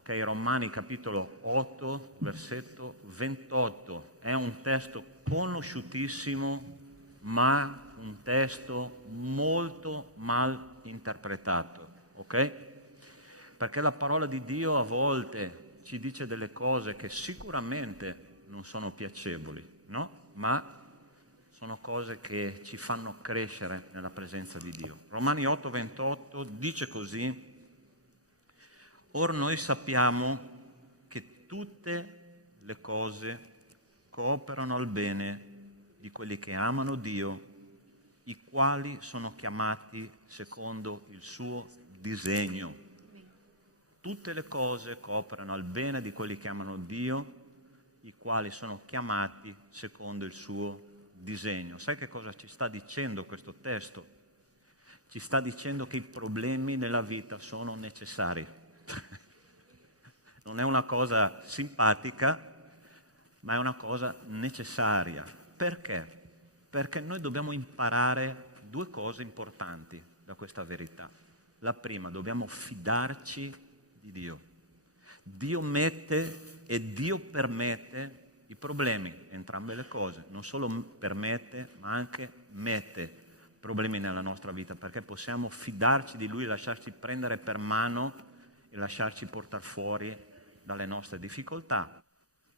ok? Romani capitolo 8, versetto 28. È un testo conosciutissimo, ma un testo molto mal interpretato, ok? Perché la parola di Dio a volte ci dice delle cose che sicuramente non sono piacevoli, no? Ma sono cose che ci fanno crescere nella presenza di Dio. Romani 8, 28 dice così: Or noi sappiamo che tutte le cose cooperano al bene di quelli che amano Dio, i quali sono chiamati secondo il suo disegno. Tutte le cose cooperano al bene di quelli che amano Dio, i quali sono chiamati secondo il suo disegno. Sai che cosa ci sta dicendo questo testo? Ci sta dicendo che i problemi nella vita sono necessari. Non è una cosa simpatica, ma è una cosa necessaria. Perché? Perché noi dobbiamo imparare due cose importanti da questa verità. La prima, dobbiamo fidarci di Dio. Dio mette e Dio permette i problemi, entrambe le cose. Non solo permette, ma anche mette problemi nella nostra vita, perché possiamo fidarci di Lui, lasciarci prendere per mano e lasciarci portare fuori dalle nostre difficoltà.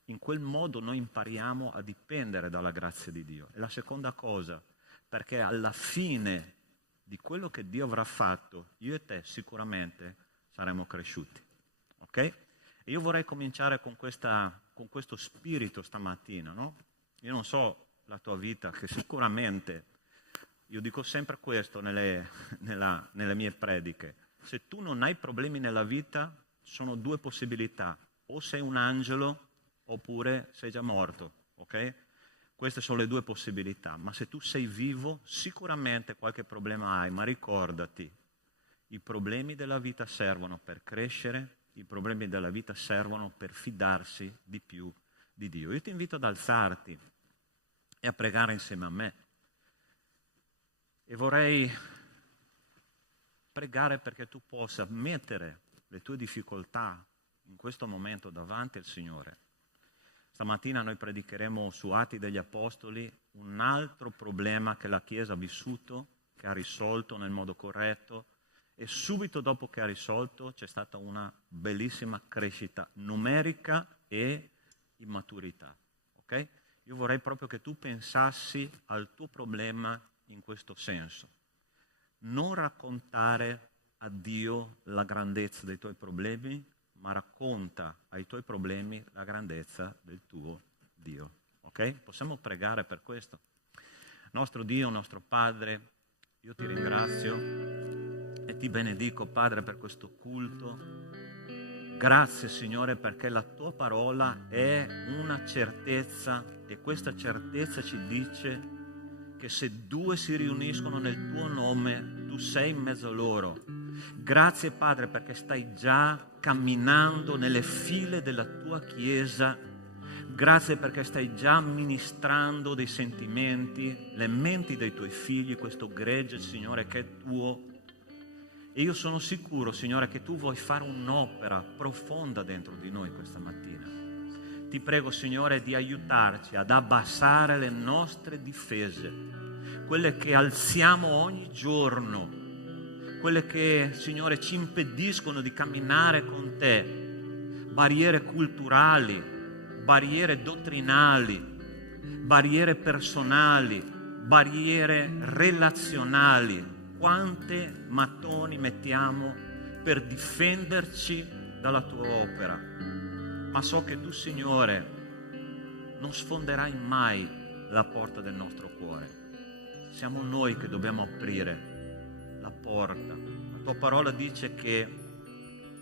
In quel modo noi impariamo a dipendere dalla grazia di Dio. E la seconda cosa, perché alla fine di quello che Dio avrà fatto, io e te sicuramente saremo cresciuti. Ok? E io vorrei cominciare con questo spirito stamattina, no? Io non so la tua vita, che sicuramente, io dico sempre questo nelle mie prediche: se tu non hai problemi nella vita, sono due possibilità: o sei un angelo oppure sei già morto, ok? Queste sono le due possibilità, ma se tu sei vivo sicuramente qualche problema hai, ma ricordati, i problemi della vita servono per crescere, i problemi della vita servono per fidarsi di più di Dio. Io ti invito ad alzarti e a pregare insieme a me. E vorrei pregare perché tu possa mettere le tue difficoltà in questo momento davanti al Signore. Stamattina noi predicheremo su Atti degli Apostoli un altro problema che la Chiesa ha vissuto, che ha risolto nel modo corretto, e subito dopo che ha risolto c'è stata una bellissima crescita numerica e in maturità. Okay? Io vorrei proprio che tu pensassi al tuo problema in questo senso. Non raccontare a Dio la grandezza dei tuoi problemi, ma racconta ai tuoi problemi la grandezza del tuo Dio. Ok? Possiamo pregare per questo? Nostro Dio, nostro Padre, io ti ringrazio e ti benedico, Padre, per questo culto. Grazie, Signore, perché la tua parola è una certezza e questa certezza ci dice che se due si riuniscono nel tuo nome, tu sei in mezzo a loro. Grazie, Padre, perché stai già camminando nelle file della tua Chiesa. Grazie perché stai già ministrando dei sentimenti, le menti dei tuoi figli, questo gregge, Signore, che è tuo. E io sono sicuro, Signore, che tu vuoi fare un'opera profonda dentro di noi questa mattina. Ti prego, Signore, di aiutarci ad abbassare le nostre difese, quelle che alziamo ogni giorno, quelle che, Signore, ci impediscono di camminare con te, barriere culturali, barriere dottrinali, barriere personali, barriere relazionali. Quante mattoni mettiamo per difenderci dalla tua opera, ma so che tu, Signore, non sfonderai mai la porta del nostro cuore. Siamo noi che dobbiamo aprire la porta. La tua parola dice che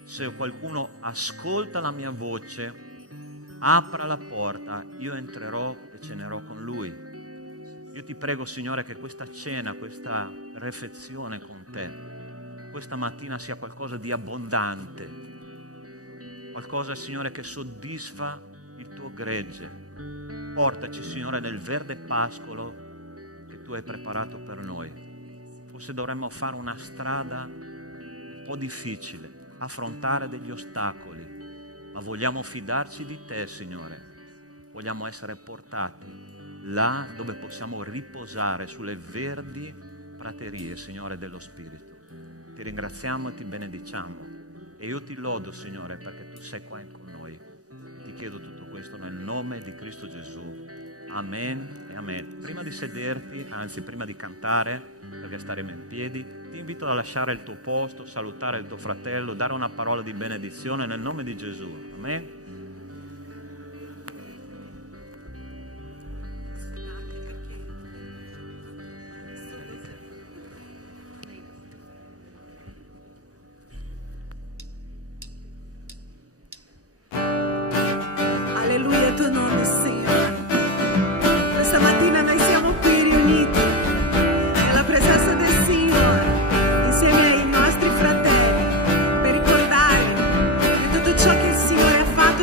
se qualcuno ascolta la mia voce, apra la porta, io entrerò e cenerò con lui. Io ti prego, Signore, che questa cena, questa refezione con te, questa mattina sia qualcosa di abbondante, qualcosa, Signore, che soddisfa il tuo gregge. Portaci, Signore, nel verde pascolo che tu hai preparato per noi. Forse dovremmo fare una strada un po' difficile, affrontare degli ostacoli, ma vogliamo fidarci di te, Signore. Vogliamo essere portati là dove possiamo riposare sulle verdi praterie, Signore, dello Spirito. Ti ringraziamo e ti benediciamo. E io ti lodo, Signore, perché tu sei qua con noi. Ti chiedo tutto questo nel nome di Cristo Gesù. Amen e amen. Prima di sederti, anzi prima di cantare, perché staremo in piedi, ti invito a lasciare il tuo posto, salutare il tuo fratello, dare una parola di benedizione nel nome di Gesù. Amen. Ciò che il Signore ha fatto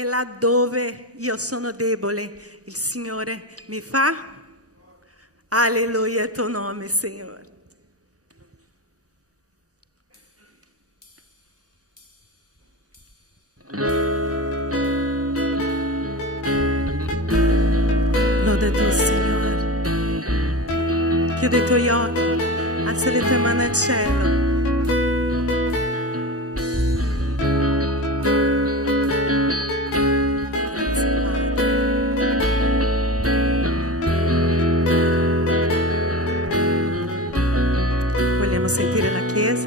e laddove io sono debole, il Signore mi fa. Alleluia al tuo nome, Signore. Loda tu, Signore. Chiudi i tuoi occhi, alza le tue mani al cielo. Sentire la Chiesa.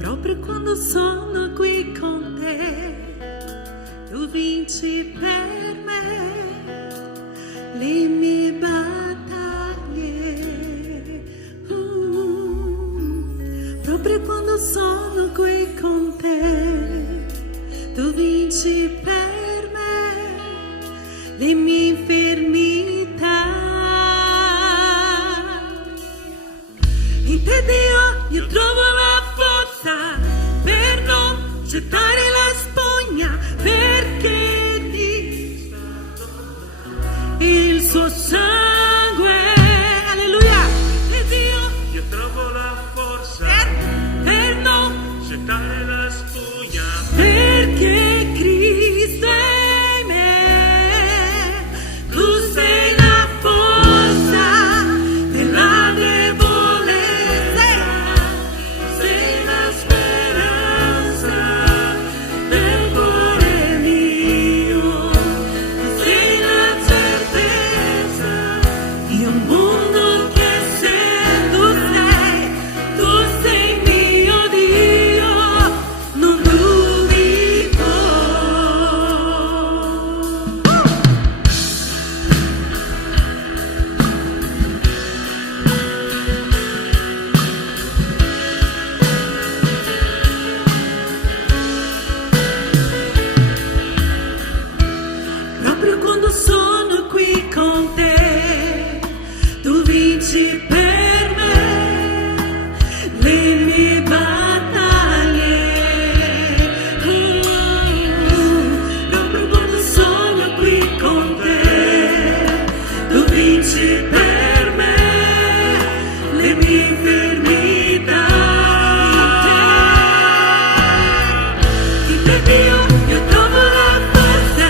Proprio quando sono qui con te, tu vinci per me le mie battaglie. Proprio quando sono qui con te, tu vinci per me le mie infermità. In te, Dio, io trovo la forza per non gettare la spugna, perché il suo sangue, alleluia. In Dio, Io trovo la forza per non gettare la spugna, perché Cristo è in me. Tu sei la forza della debolezza, sei la speranza del cuore mio, sei la certezza di un mondo che sei, tu sei mio Dio, non dubito. Proprio quando sono qui con te, tu vinci per me le mie battaglie. Proprio quando sono qui con te, tu vinci per me le mie infermità. In te, Dio, io trovo la forza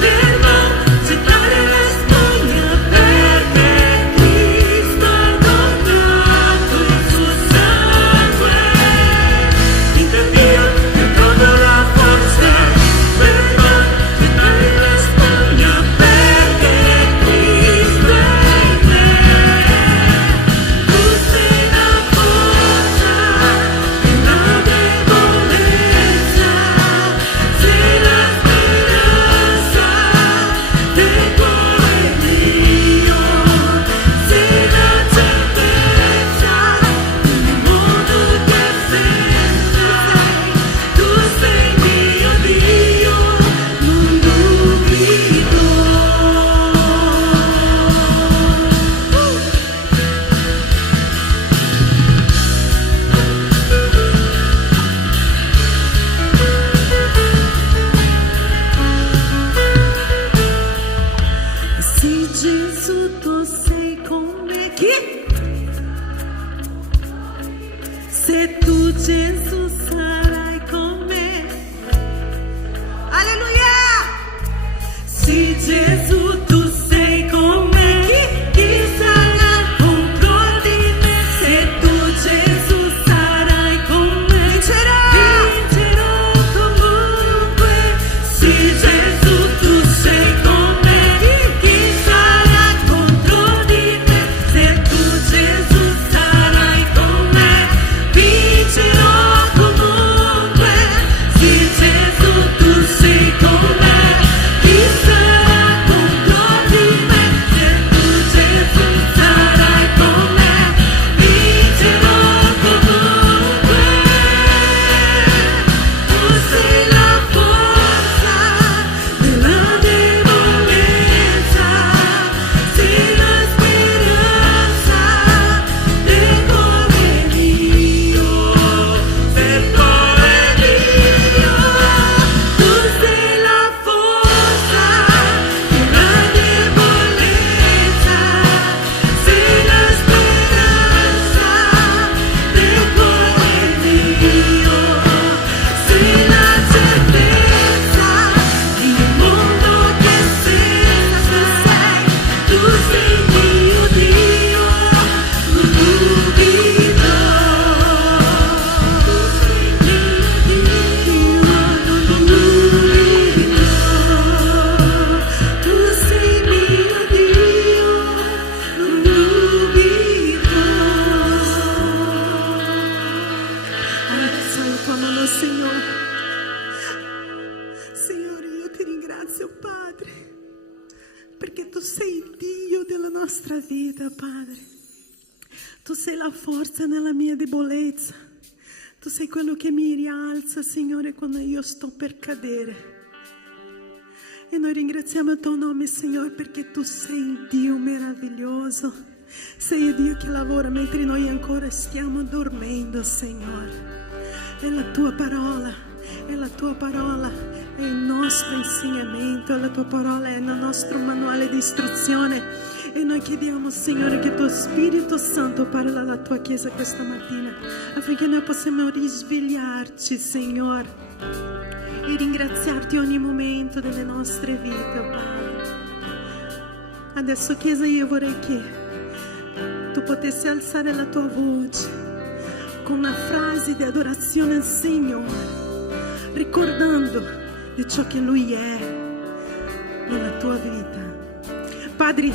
per non gettare la spugna, perché Cristo ha donato il suo sangue. in te Dio, io trovo la forza per non gettare la spugna, Perché Cristo è in me. Tu sei la forza della debolezza, sei la speranza del cuore mio, sei la certezza di un mondo che senza tu sei mio Dio, non dubito. Se Gesù tu sei con me, chi? Se tu Gesù sarai con me, alleluia. Se Gesù tu sei con me, chi sarà contro di me? Se tu Gesù sarai con me, vincerò comunque. Se Gesù tu sei con me, chi sarà contro di me? Se tu Gesù sarai con me, vincerò comunque. Sovraimpongono, Signore. Signore, io ti ringrazio, Padre, perché tu sei il Dio della nostra vita, Padre. Tu sei la forza nella mia debolezza. Tu sei quello che mi rialza, Signore, quando io sto per cadere. E noi ringraziamo il tuo nome, Signore, perché tu sei il Dio meraviglioso. Sei il Dio che lavora mentre noi ancora stiamo dormendo, Signore. È la tua parola, è la tua parola, è il nostro insegnamento, la tua parola è il nostro manuale di istruzione. E noi chiediamo, Signore, che tuo Spirito Santo parla alla tua Chiesa questa mattina, affinché noi possiamo risvegliarci, Signore, e ringraziarti ogni momento delle nostre vite, Padre. Adesso, Chiesa, io vorrei che tu potessi alzare la tua voce con una frase di adorazione al Signore, ricordando di ciò che Lui è nella tua vita. Padre,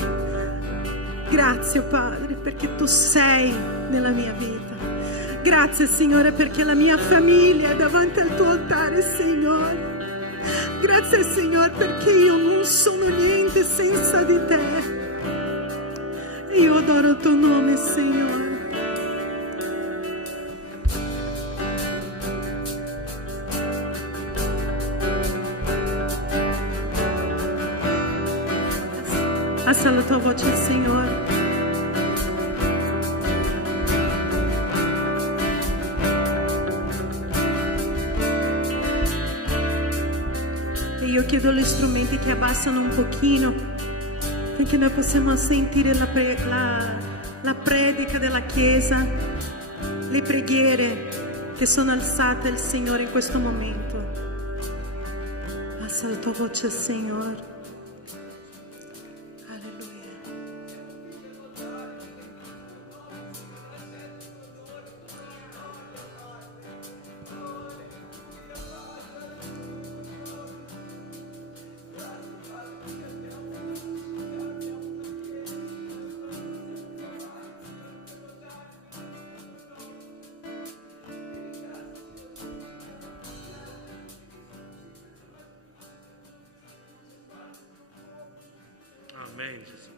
grazie, Padre, perché tu sei nella mia vita. Grazie, Signore, perché la mia famiglia è davanti al tuo altare, Signore. Grazie, Signore, perché io non sono niente senza di te. Io adoro il tuo nome, Signore. Alza la tua voce al Signore. E io chiedo agli strumenti che abbassano un pochino, perché noi possiamo sentire la predica della Chiesa, le preghiere che sono alzate al Signore in questo momento. Alza la tua voce al Signore. Amen, Gesù.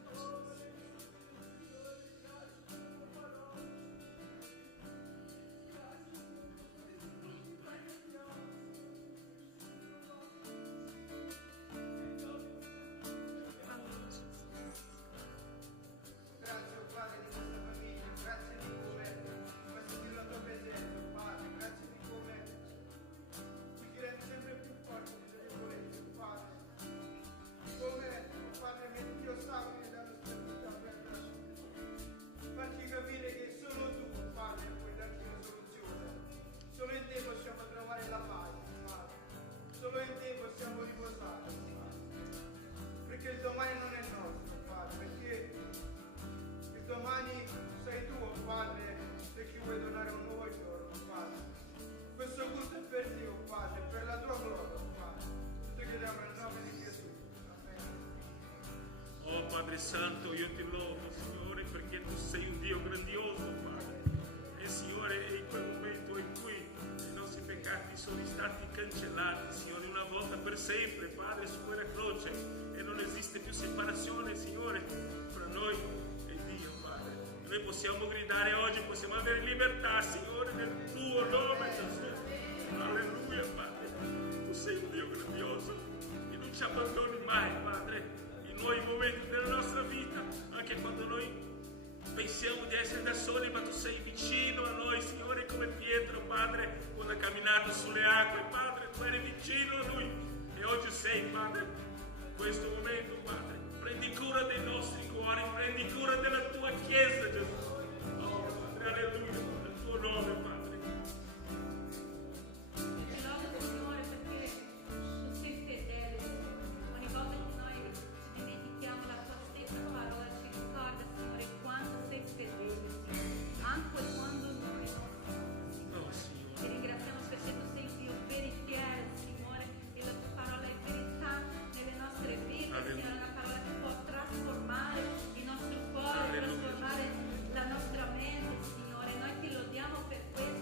Padre Santo, io ti lovo, Signore, perché tu sei un Dio grandioso, Padre. E Signore, è in quel momento in cui i nostri peccati sono stati cancellati, Signore, una volta per sempre, Padre, su quella croce, e non esiste più separazione, Signore, fra noi e Dio, Padre. E noi possiamo gridare oggi, possiamo avere libertà, Signore, nel tuo nome, Gesù. Alleluia, Padre. Tu sei un Dio grandioso e non ci abbandoni mai, Padre. Noi momenti della nostra vita, anche quando noi pensiamo di essere da soli, ma tu sei vicino a noi, Signore, come Pietro, Padre, quando ha camminato sulle acque, Padre, tu eri vicino a lui e oggi sei, Padre, in questo momento, Padre, prendi cura dei nostri cuori, prendi cura della tua Chiesa, Gesù. Oh, Padre, alleluia, nel tuo nome, Padre. La nostra mente, Signore, noi ti lodiamo per questo.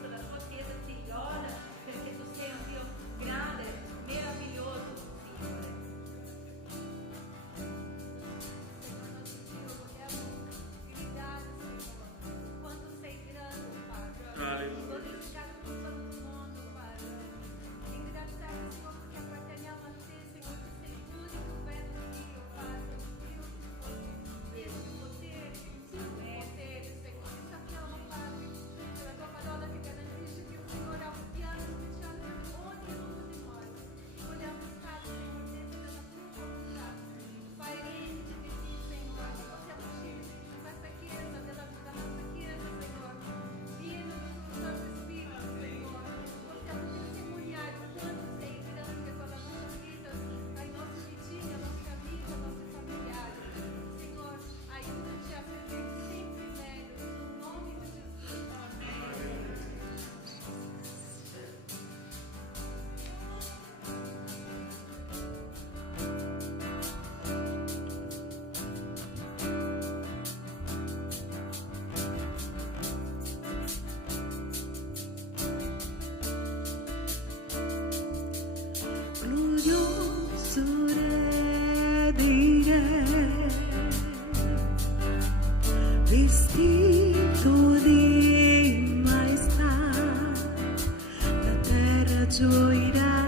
gioirà,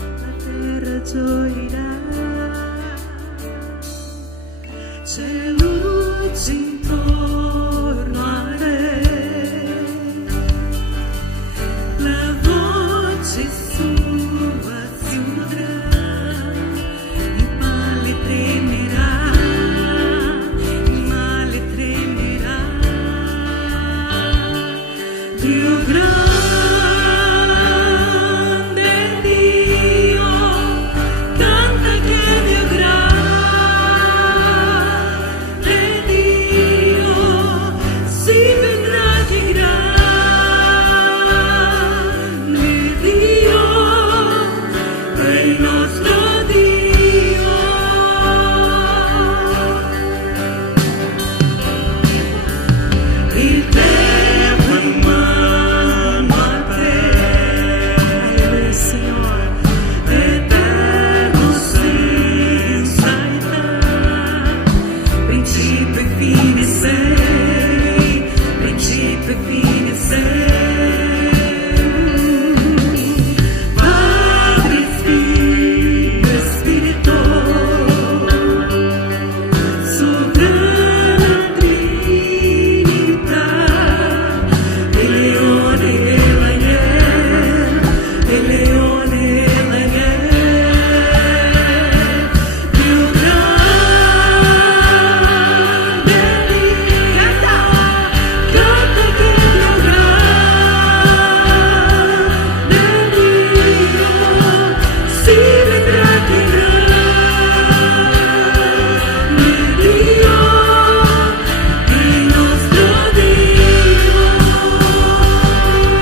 la terra gioirà. C'è luce intorno a te, la voce sua si udrà, il male tremerà, il male tremerà. Dio grande Dio, canta che Dio grande Dio, si vedrà che grande Dio è il nostro Dio. Il tempo è in mano a te, Signore, eterno senza età, principio e fine sei, principio e fine sei. Padre, Figlio e Spirito, sovrana Trinità, il leone e l'agnello, il leone e l'agnello. Dio grande Dio, canta che Dio grande Dio, si vedrà che grande Dio è il nostro Dio.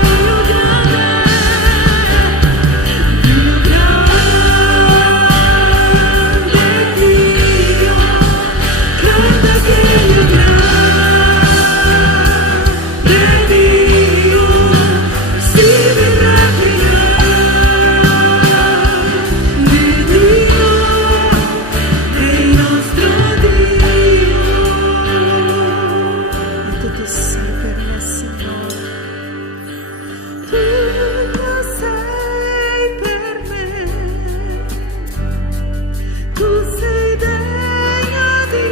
Dio grande Dio, canta che Dio grande Dio, si vedrà che grande Dio è il nostro Dio. Tutto sei per me, Signore, tutto sei per me, tu sei degno di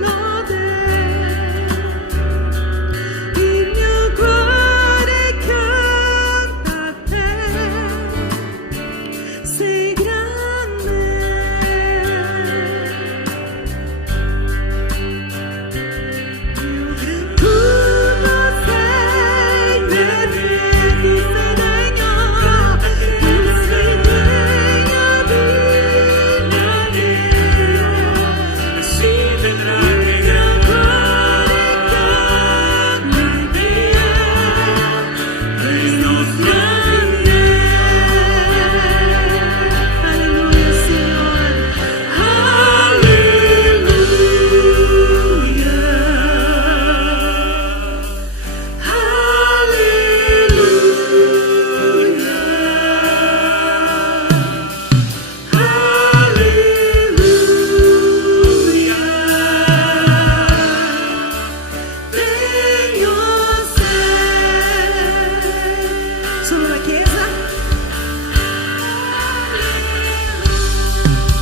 lode, il mio cuore canta a te, sei grande. Tu lo sei per me, tu sei degno di lode, Si vedrà che il mio cuore canta a te, il nostro grande. Alleluia, Signore, alleluia, alleluia, degno sei. Solo la Chiesa. Alleluia.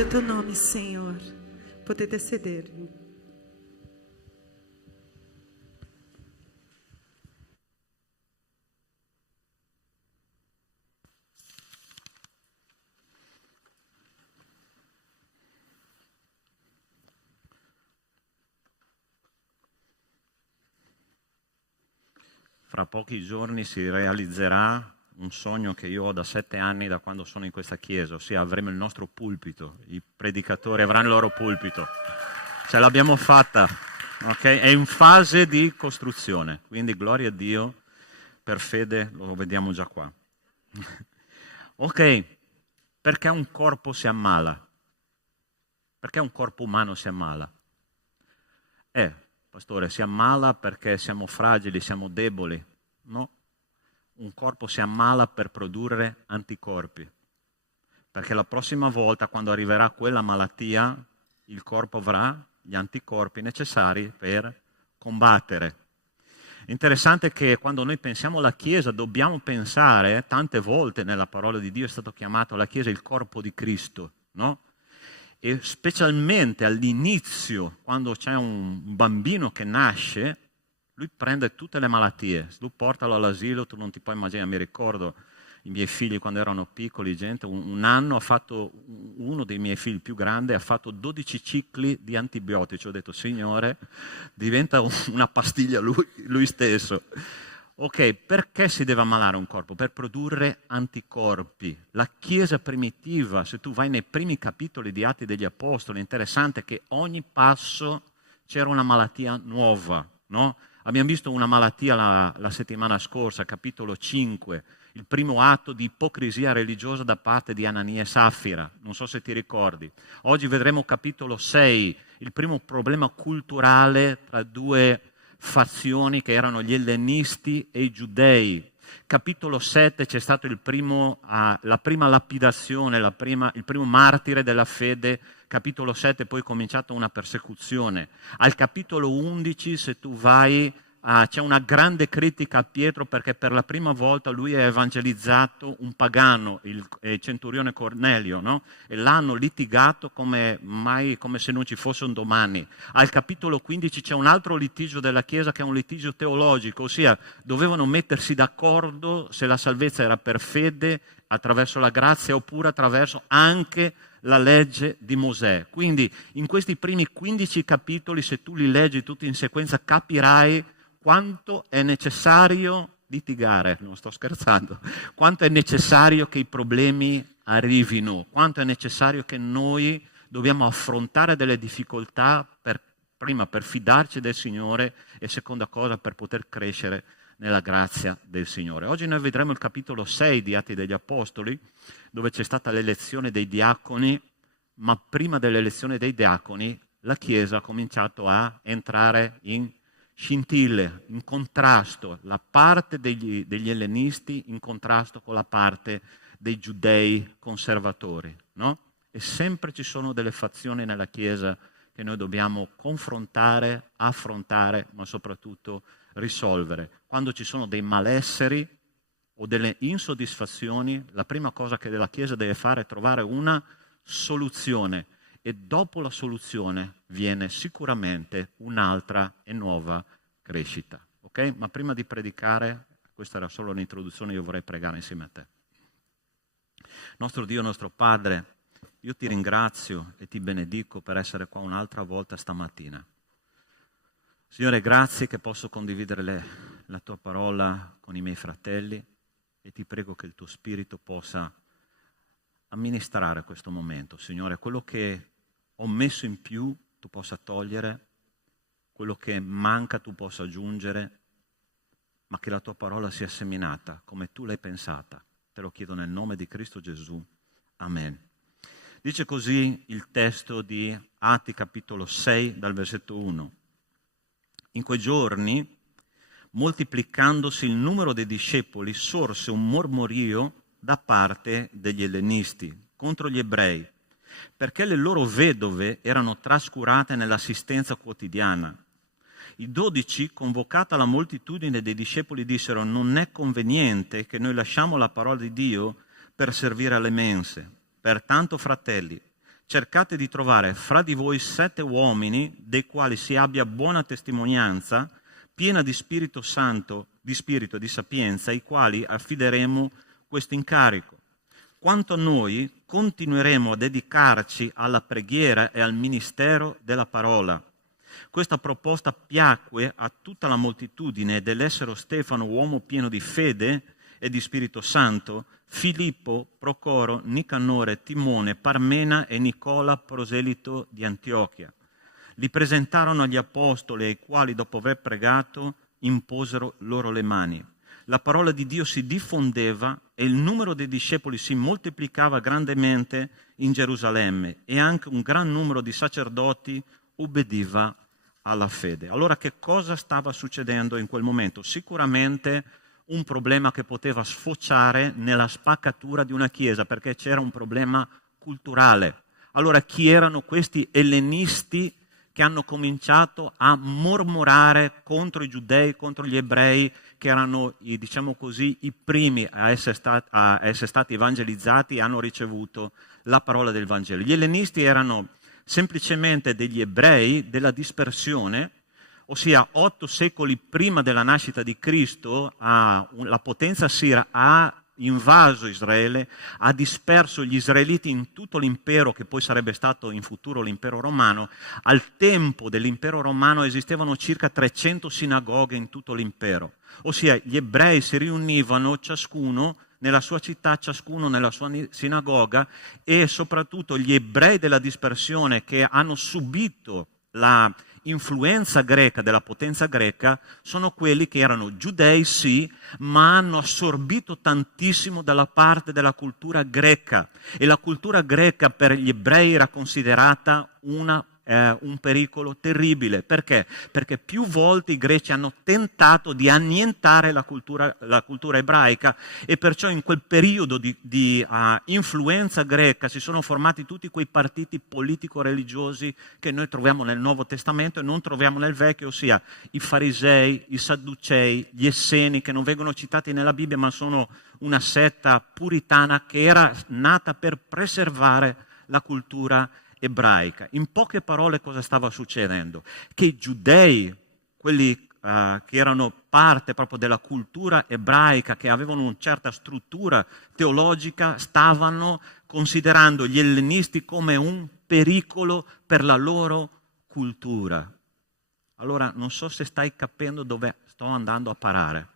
Glória ao teu nome, Senhor. Potete sedervi. Fra pochi giorni si realizzerà un sogno che io ho da 7 anni, da quando sono in questa chiesa, ossia avremo il nostro pulpito, i predicatori avranno il loro pulpito. Ce l'abbiamo fatta, ok? È in fase di costruzione, quindi gloria a Dio, per fede lo vediamo già qua. Ok, perché un corpo si ammala? Perché un corpo umano si ammala? Pastore, si ammala perché siamo fragili, siamo deboli? No. Un corpo si ammala per produrre anticorpi. Perché la prossima volta, quando arriverà quella malattia, il corpo avrà gli anticorpi necessari per combattere. Interessante che quando noi pensiamo alla Chiesa, dobbiamo pensare, tante volte nella parola di Dio è stato chiamato la Chiesa il corpo di Cristo, no? E specialmente all'inizio, quando c'è un bambino che nasce, lui prende tutte le malattie. Se tu portalo all'asilo, tu non ti puoi immaginare. Mi ricordo i miei figli quando erano piccoli, un anno ha fatto, uno dei miei figli più grandi ha fatto 12 cicli di antibiotici. Ho detto, Signore, diventa una pastiglia lui stesso. Ok, perché si deve ammalare un corpo? Per produrre anticorpi. La Chiesa primitiva, se tu vai nei primi capitoli di Atti degli Apostoli, è interessante che ogni passo c'era una malattia nuova, no? Abbiamo visto una malattia la settimana scorsa, capitolo 5, il primo atto di ipocrisia religiosa da parte di Anania e Saffira, non so se ti ricordi. Oggi vedremo capitolo 6, il primo problema culturale tra due fazioni che erano gli ellenisti e i giudei. Capitolo 7 c'è stato la prima lapidazione, il primo martire della fede. Capitolo 7 poi è cominciata una persecuzione. Al capitolo 11, se tu vai, c'è una grande critica a Pietro perché per la prima volta lui ha evangelizzato un pagano, il centurione Cornelio, no? E l'hanno litigato come se non ci fosse un domani. Al capitolo 15 c'è un altro litigio della Chiesa che è un litigio teologico, ossia dovevano mettersi d'accordo se la salvezza era per fede, attraverso la grazia oppure attraverso anche la legge di Mosè. Quindi in questi primi 15 capitoli, se tu li leggi tutti in sequenza, capirai quanto è necessario litigare, non sto scherzando, quanto è necessario che i problemi arrivino, quanto è necessario che noi dobbiamo affrontare delle difficoltà prima per fidarci del Signore e seconda cosa per poter crescere nella grazia del Signore. Oggi noi vedremo il capitolo 6 di Atti degli Apostoli, dove c'è stata l'elezione dei diaconi, ma prima dell'elezione dei diaconi la Chiesa ha cominciato a entrare in scintille, in contrasto, la parte degli ellenisti in contrasto con la parte dei giudei conservatori, no? E sempre ci sono delle fazioni nella Chiesa che noi dobbiamo confrontare, affrontare, ma soprattutto risolvere. Quando ci sono dei malesseri o delle insoddisfazioni, la prima cosa che la Chiesa deve fare è trovare una soluzione e dopo la soluzione viene sicuramente un'altra e nuova crescita. Ok? Ma prima di predicare, questa era solo un'introduzione, io vorrei pregare insieme a te. Nostro Dio, nostro Padre, io ti ringrazio e ti benedico per essere qua un'altra volta stamattina. Signore, grazie che posso condividere la tua parola con i miei fratelli e ti prego che il tuo Spirito possa amministrare questo momento. Signore, quello che ho messo in più tu possa togliere, quello che manca tu possa aggiungere, ma che la tua parola sia seminata come tu l'hai pensata. Te lo chiedo nel nome di Cristo Gesù. Amen. Dice così il testo di Atti capitolo 6 dal versetto 1. In quei giorni, moltiplicandosi il numero dei discepoli, sorse un mormorio da parte degli ellenisti contro gli ebrei, perché le loro vedove erano trascurate nell'assistenza quotidiana. I 12, convocata la moltitudine dei discepoli, dissero: non è conveniente che noi lasciamo la parola di Dio per servire alle mense. Pertanto, fratelli, cercate di trovare fra di voi 7 uomini dei quali si abbia buona testimonianza, piena di Spirito Santo, di spirito e di sapienza, ai quali affideremo questo incarico. Quanto a noi, continueremo a dedicarci alla preghiera e al ministero della parola. Questa proposta piacque a tutta la moltitudine ed dell'essero Stefano, uomo pieno di fede e di Spirito Santo, Filippo, Procoro, Nicanore, Timone, Parmena e Nicola, proselito di Antiochia. Li presentarono agli apostoli, ai quali, dopo aver pregato, imposero loro le mani. La parola di Dio si diffondeva e il numero dei discepoli si moltiplicava grandemente in Gerusalemme e anche un gran numero di sacerdoti ubbidiva alla fede. Allora, che cosa stava succedendo in quel momento? Sicuramente un problema che poteva sfociare nella spaccatura di una chiesa, perché c'era un problema culturale. Allora, chi erano questi ellenisti che hanno cominciato a mormorare contro i giudei, contro gli ebrei, che erano, diciamo così, i primi a essere stati evangelizzati e hanno ricevuto la parola del Vangelo? Gli ellenisti erano semplicemente degli ebrei della dispersione, ossia 8 secoli prima della nascita di Cristo, la potenza assira ha invaso Israele, ha disperso gli israeliti in tutto l'impero che poi sarebbe stato in futuro l'impero romano. Al tempo dell'impero romano esistevano circa 300 sinagoghe in tutto l'impero, ossia gli ebrei si riunivano ciascuno nella sua città, ciascuno nella sua sinagoga, e soprattutto gli ebrei della dispersione che hanno subito la influenza greca, della potenza greca, sono quelli che erano giudei sì, ma hanno assorbito tantissimo dalla parte della cultura greca, e la cultura greca per gli ebrei era considerata un pericolo terribile. Perché? Perché più volte i greci hanno tentato di annientare la cultura ebraica, e perciò in quel periodo di influenza greca si sono formati tutti quei partiti politico-religiosi che noi troviamo nel Nuovo Testamento e non troviamo nel Vecchio, ossia i farisei, i sadducei, gli esseni, che non vengono citati nella Bibbia ma sono una setta puritana che era nata per preservare la cultura ebraica. In poche parole, cosa stava succedendo? Che i giudei, quelli che erano parte proprio della cultura ebraica, che avevano una certa struttura teologica, stavano considerando gli ellenisti come un pericolo per la loro cultura. Allora, non so se stai capendo dove sto andando a parare.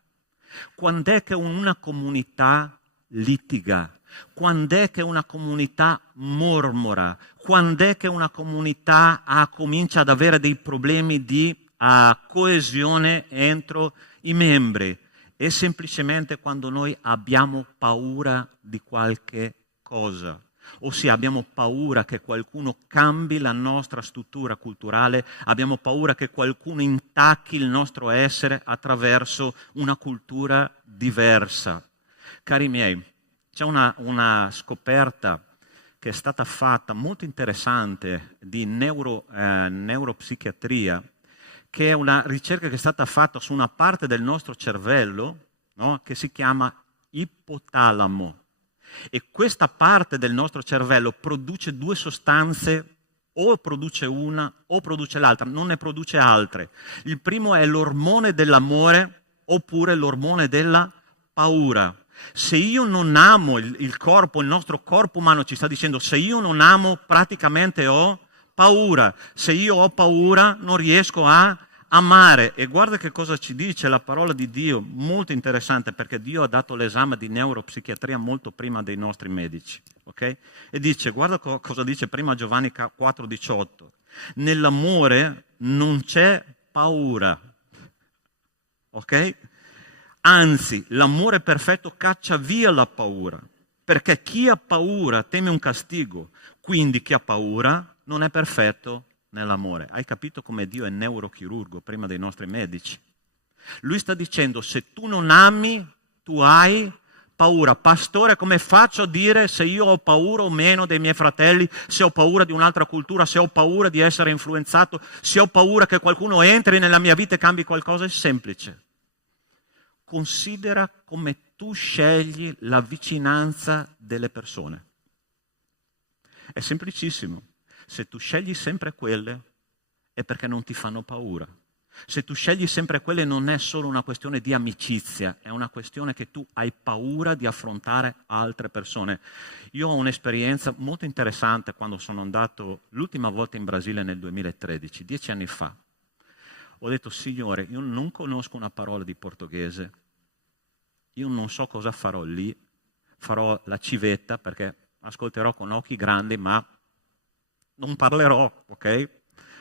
Quando è che una comunità litiga? Quando è che una comunità mormora? Quando è che una comunità comincia ad avere dei problemi di coesione entro i membri? È semplicemente quando noi abbiamo paura di qualche cosa, ossia abbiamo paura che qualcuno cambi la nostra struttura culturale, abbiamo paura che qualcuno intacchi il nostro essere attraverso una cultura diversa. Cari miei, c'è una scoperta che è stata fatta molto interessante di neuropsichiatria, che è una ricerca che è stata fatta su una parte del nostro cervello, no? Che si chiama ipotalamo. E questa parte del nostro cervello produce 2 sostanze, o produce una o produce l'altra, non ne produce altre. Il primo è l'ormone dell'amore oppure l'ormone della paura. Se io non amo il corpo, il nostro corpo umano ci sta dicendo: se io non amo, praticamente ho paura. Se io ho paura, non riesco a amare. E guarda che cosa ci dice la parola di Dio, molto interessante, perché Dio ha dato l'esame di neuropsichiatria molto prima dei nostri medici. Okay? E dice, guarda cosa dice prima Giovanni 4,18. Nell'amore non c'è paura. Ok? Anzi, l'amore perfetto caccia via la paura, perché chi ha paura teme un castigo, quindi chi ha paura non è perfetto nell'amore. Hai capito come Dio è neurochirurgo prima dei nostri medici? Lui sta dicendo: se tu non ami, tu hai paura. Pastore, come faccio a dire se io ho paura o meno dei miei fratelli, se ho paura di un'altra cultura, se ho paura di essere influenzato, se ho paura che qualcuno entri nella mia vita e cambi qualcosa? È semplice. Considera come tu scegli la vicinanza delle persone. È semplicissimo. Se tu scegli sempre quelle è perché non ti fanno paura. Se tu scegli sempre quelle non è solo una questione di amicizia, è una questione che tu hai paura di affrontare altre persone. Io ho un'esperienza molto interessante quando sono andato l'ultima volta in Brasile nel 2013, 10 anni fa. Ho detto, Signore, io non conosco una parola di portoghese, io non so cosa farò lì, farò la civetta perché ascolterò con occhi grandi, ma non parlerò, ok?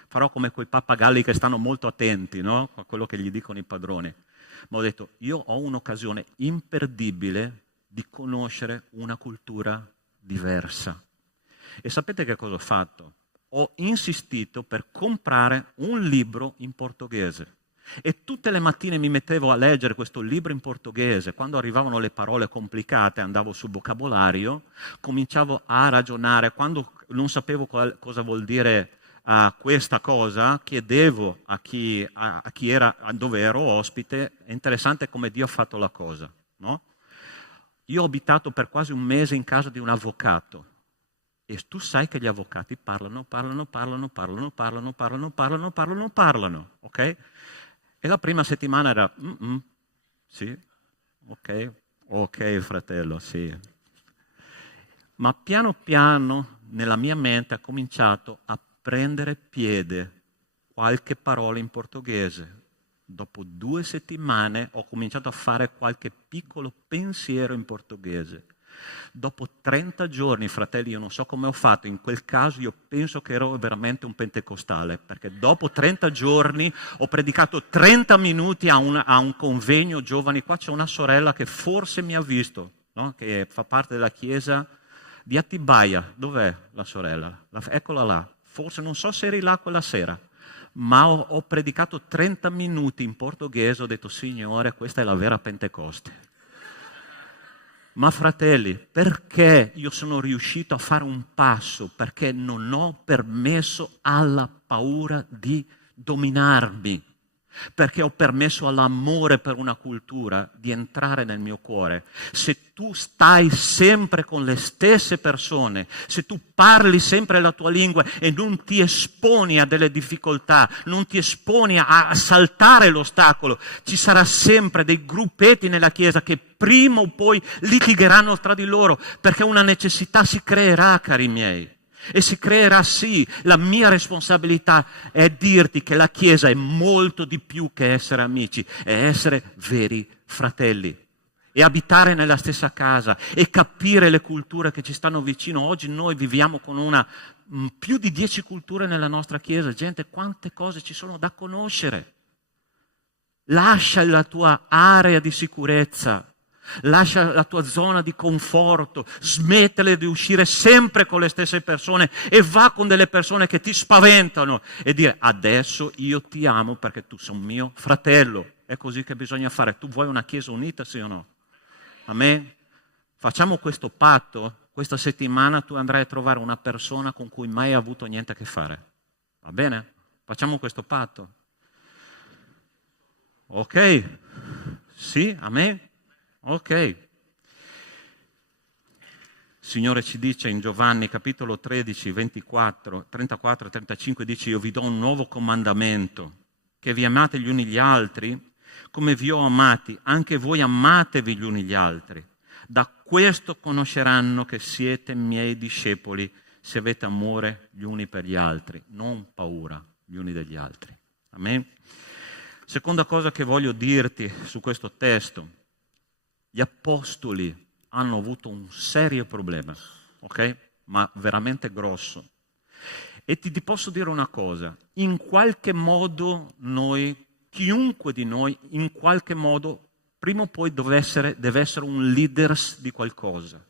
Farò come quei pappagalli che stanno molto attenti, no? A quello che gli dicono i padroni. Ma ho detto, io ho un'occasione imperdibile di conoscere una cultura diversa. E sapete che cosa ho fatto? Ho insistito per comprare un libro in portoghese. E tutte le mattine mi mettevo a leggere questo libro in portoghese. Quando arrivavano le parole complicate andavo sul vocabolario, cominciavo a ragionare. Quando non sapevo cosa vuol dire questa cosa, chiedevo a chi era, dove ero ospite. È interessante come Dio ha fatto la cosa, no? Io ho abitato per quasi un mese in casa di un avvocato. E tu sai che gli avvocati parlano, ok? E la prima settimana era, sì, ok fratello, sì. Ma piano piano nella mia mente ha cominciato a prendere piede qualche parola in portoghese. Dopo 2 settimane ho cominciato a fare qualche piccolo pensiero in portoghese. Dopo 30 giorni, fratelli, io non so come ho fatto, in quel caso io penso che ero veramente un pentecostale, perché dopo 30 giorni ho predicato 30 minuti a un convegno giovani. Qua c'è una sorella che forse mi ha visto, no? Che fa parte della chiesa di Atibaia. Dov'è la sorella? Eccola là. Forse non so se eri là quella sera, ma ho predicato 30 minuti in portoghese, ho detto, Signore, questa è la vera Pentecoste. Ma fratelli, perché io sono riuscito a fare un passo? Perché non ho permesso alla paura di dominarmi. Perché ho permesso all'amore per una cultura di entrare nel mio cuore. Se tu stai sempre con le stesse persone, se tu parli sempre la tua lingua e non ti esponi a delle difficoltà, non ti esponi a saltare l'ostacolo, ci sarà sempre dei gruppetti nella Chiesa che prima o poi litigheranno tra di loro, perché una necessità si creerà, cari miei. E si creerà, sì. La mia responsabilità è dirti che la Chiesa è molto di più che essere amici, è essere veri fratelli e abitare nella stessa casa e capire le culture che ci stanno vicino. Oggi noi viviamo con più di 10 culture nella nostra Chiesa. Gente, quante cose ci sono da conoscere. Lascia la tua area di sicurezza. Lascia la tua zona di conforto, smettele di uscire sempre con le stesse persone e va con delle persone che ti spaventano e dire adesso io ti amo perché tu sei un mio fratello. È così che bisogna fare. Tu vuoi una Chiesa unita, sì o no? Amen? Facciamo questo patto. Questa settimana tu andrai a trovare una persona con cui mai hai avuto niente a che fare. Va bene? Facciamo questo patto. Ok? Sì? Amen? Ok. Il Signore ci dice in Giovanni capitolo 13, 34 e 35, dice io vi do un nuovo comandamento, che vi amate gli uni gli altri, come vi ho amati, anche voi amatevi gli uni gli altri. Da questo conosceranno che siete miei discepoli, se avete amore gli uni per gli altri, non paura gli uni degli altri. Amen? Seconda cosa che voglio dirti su questo testo. Gli apostoli hanno avuto un serio problema, ok? Ma veramente grosso. E ti posso dire una cosa, in qualche modo noi, chiunque di noi, in qualche modo, prima o poi deve essere un leader di qualcosa.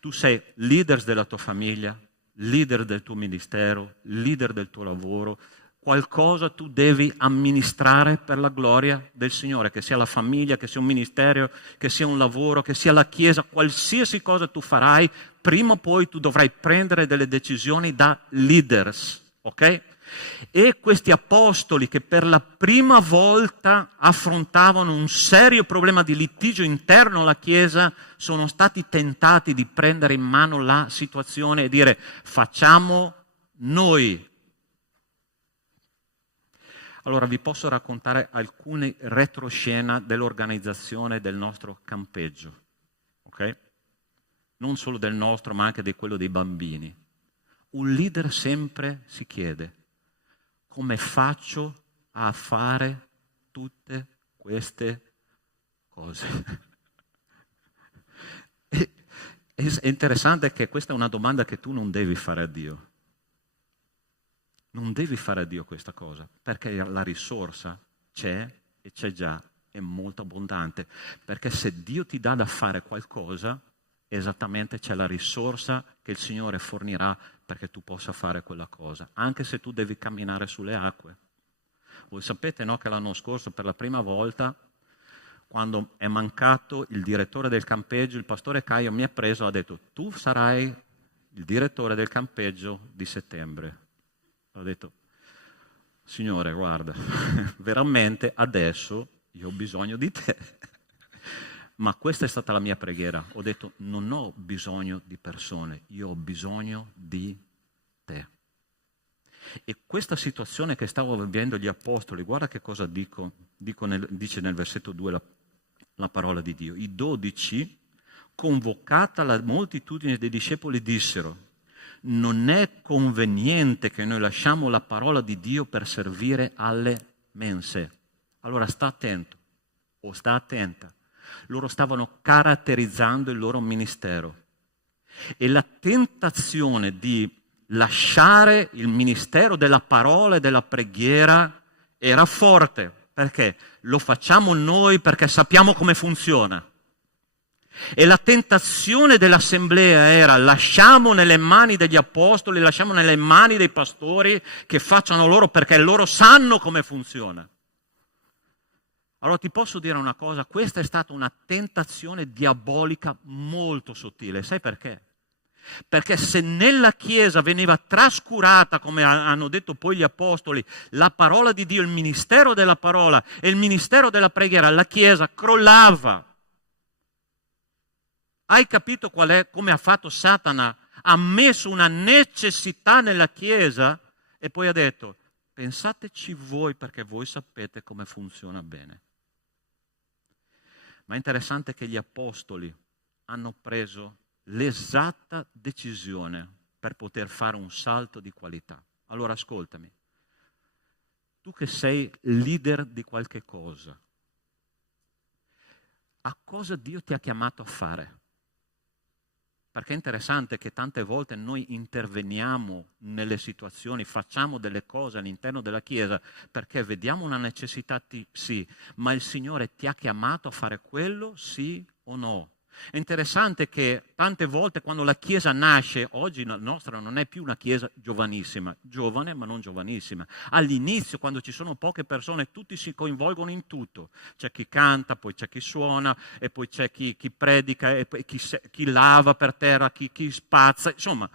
Tu sei leader della tua famiglia, leader del tuo ministero, leader del tuo lavoro. Qualcosa tu devi amministrare per la gloria del Signore, che sia la famiglia, che sia un ministero, che sia un lavoro, che sia la Chiesa, qualsiasi cosa tu farai, prima o poi tu dovrai prendere delle decisioni da leaders, ok? E questi apostoli che per la prima volta affrontavano un serio problema di litigio interno alla Chiesa sono stati tentati di prendere in mano la situazione e dire facciamo noi. Allora vi posso raccontare alcune retroscena dell'organizzazione del nostro campeggio, ok? Non solo del nostro ma anche di quello dei bambini. Un leader sempre si chiede: come faccio a fare tutte queste cose? È interessante che questa è una domanda che tu non devi fare a Dio. Non devi fare a Dio questa cosa, perché la risorsa c'è e c'è già, è molto abbondante. Perché se Dio ti dà da fare qualcosa, esattamente c'è la risorsa che il Signore fornirà perché tu possa fare quella cosa, anche se tu devi camminare sulle acque. Voi sapete, no, che l'anno scorso per la prima volta, quando è mancato il direttore del campeggio, il pastore Caio mi ha preso e ha detto: tu sarai il direttore del campeggio di settembre. Ho detto: Signore, guarda, veramente adesso io ho bisogno di te. Ma questa è stata la mia preghiera. Ho detto: non ho bisogno di persone, io ho bisogno di te. E questa situazione che stavo vivendo gli apostoli, guarda che cosa dice nel versetto 2 la parola di Dio. I 12, convocata la moltitudine dei discepoli, dissero: non è conveniente che noi lasciamo la parola di Dio per servire alle mense. Allora sta attento o sta attenta. Loro stavano caratterizzando il loro ministero e la tentazione di lasciare il ministero della parola e della preghiera era forte. Perché? Lo facciamo noi perché sappiamo come funziona. E la tentazione dell'assemblea era: lasciamo nelle mani degli apostoli, lasciamo nelle mani dei pastori che facciano loro perché loro sanno come funziona. Allora ti posso dire una cosa, questa è stata una tentazione diabolica molto sottile. Sai perché? Perché se nella Chiesa veniva trascurata, come hanno detto poi gli apostoli, la parola di Dio, il ministero della parola e il ministero della preghiera, la Chiesa crollava. Hai capito come ha fatto Satana? Ha messo una necessità nella Chiesa e poi ha detto: pensateci voi perché voi sapete come funziona bene. Ma è interessante che gli apostoli hanno preso l'esatta decisione per poter fare un salto di qualità. Allora ascoltami, tu che sei leader di qualche cosa, a cosa Dio ti ha chiamato a fare? Perché è interessante che tante volte noi interveniamo nelle situazioni, facciamo delle cose all'interno della Chiesa perché vediamo una necessità, sì, ma il Signore ti ha chiamato a fare quello, sì o no? È interessante che tante volte quando la Chiesa nasce, oggi la nostra non è più una Chiesa giovanissima, giovane ma non giovanissima. All'inizio, quando ci sono poche persone, tutti si coinvolgono in tutto. C'è chi canta, poi c'è chi suona, e poi c'è chi predica, e poi chi lava per terra, chi spazza. Insomma,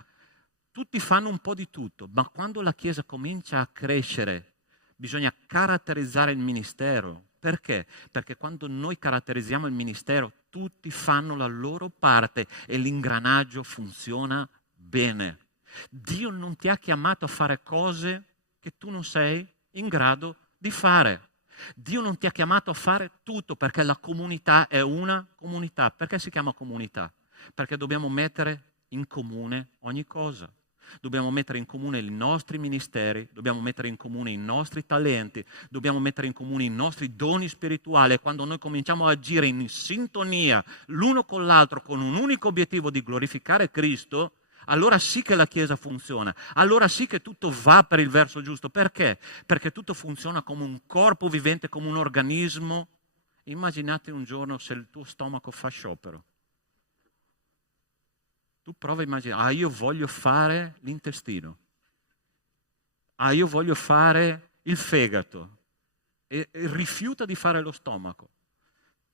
tutti fanno un po' di tutto. Ma quando la Chiesa comincia a crescere, bisogna caratterizzare il ministero. Perché? Perché quando noi caratterizziamo il ministero, tutti fanno la loro parte e l'ingranaggio funziona bene. Dio non ti ha chiamato a fare cose che tu non sei in grado di fare. Dio non ti ha chiamato a fare tutto perché la comunità è una comunità. Perché si chiama comunità? Perché dobbiamo mettere in comune ogni cosa. Dobbiamo mettere in comune i nostri ministeri, dobbiamo mettere in comune i nostri talenti, dobbiamo mettere in comune i nostri doni spirituali. E quando noi cominciamo a agire in sintonia l'uno con l'altro con un unico obiettivo di glorificare Cristo, allora sì che la Chiesa funziona, allora sì che tutto va per il verso giusto. Perché? Perché tutto funziona come un corpo vivente, come un organismo. Immaginate un giorno se il tuo stomaco fa sciopero. Tu prova a immaginare: io voglio fare l'intestino, io voglio fare il fegato e rifiuta di fare lo stomaco.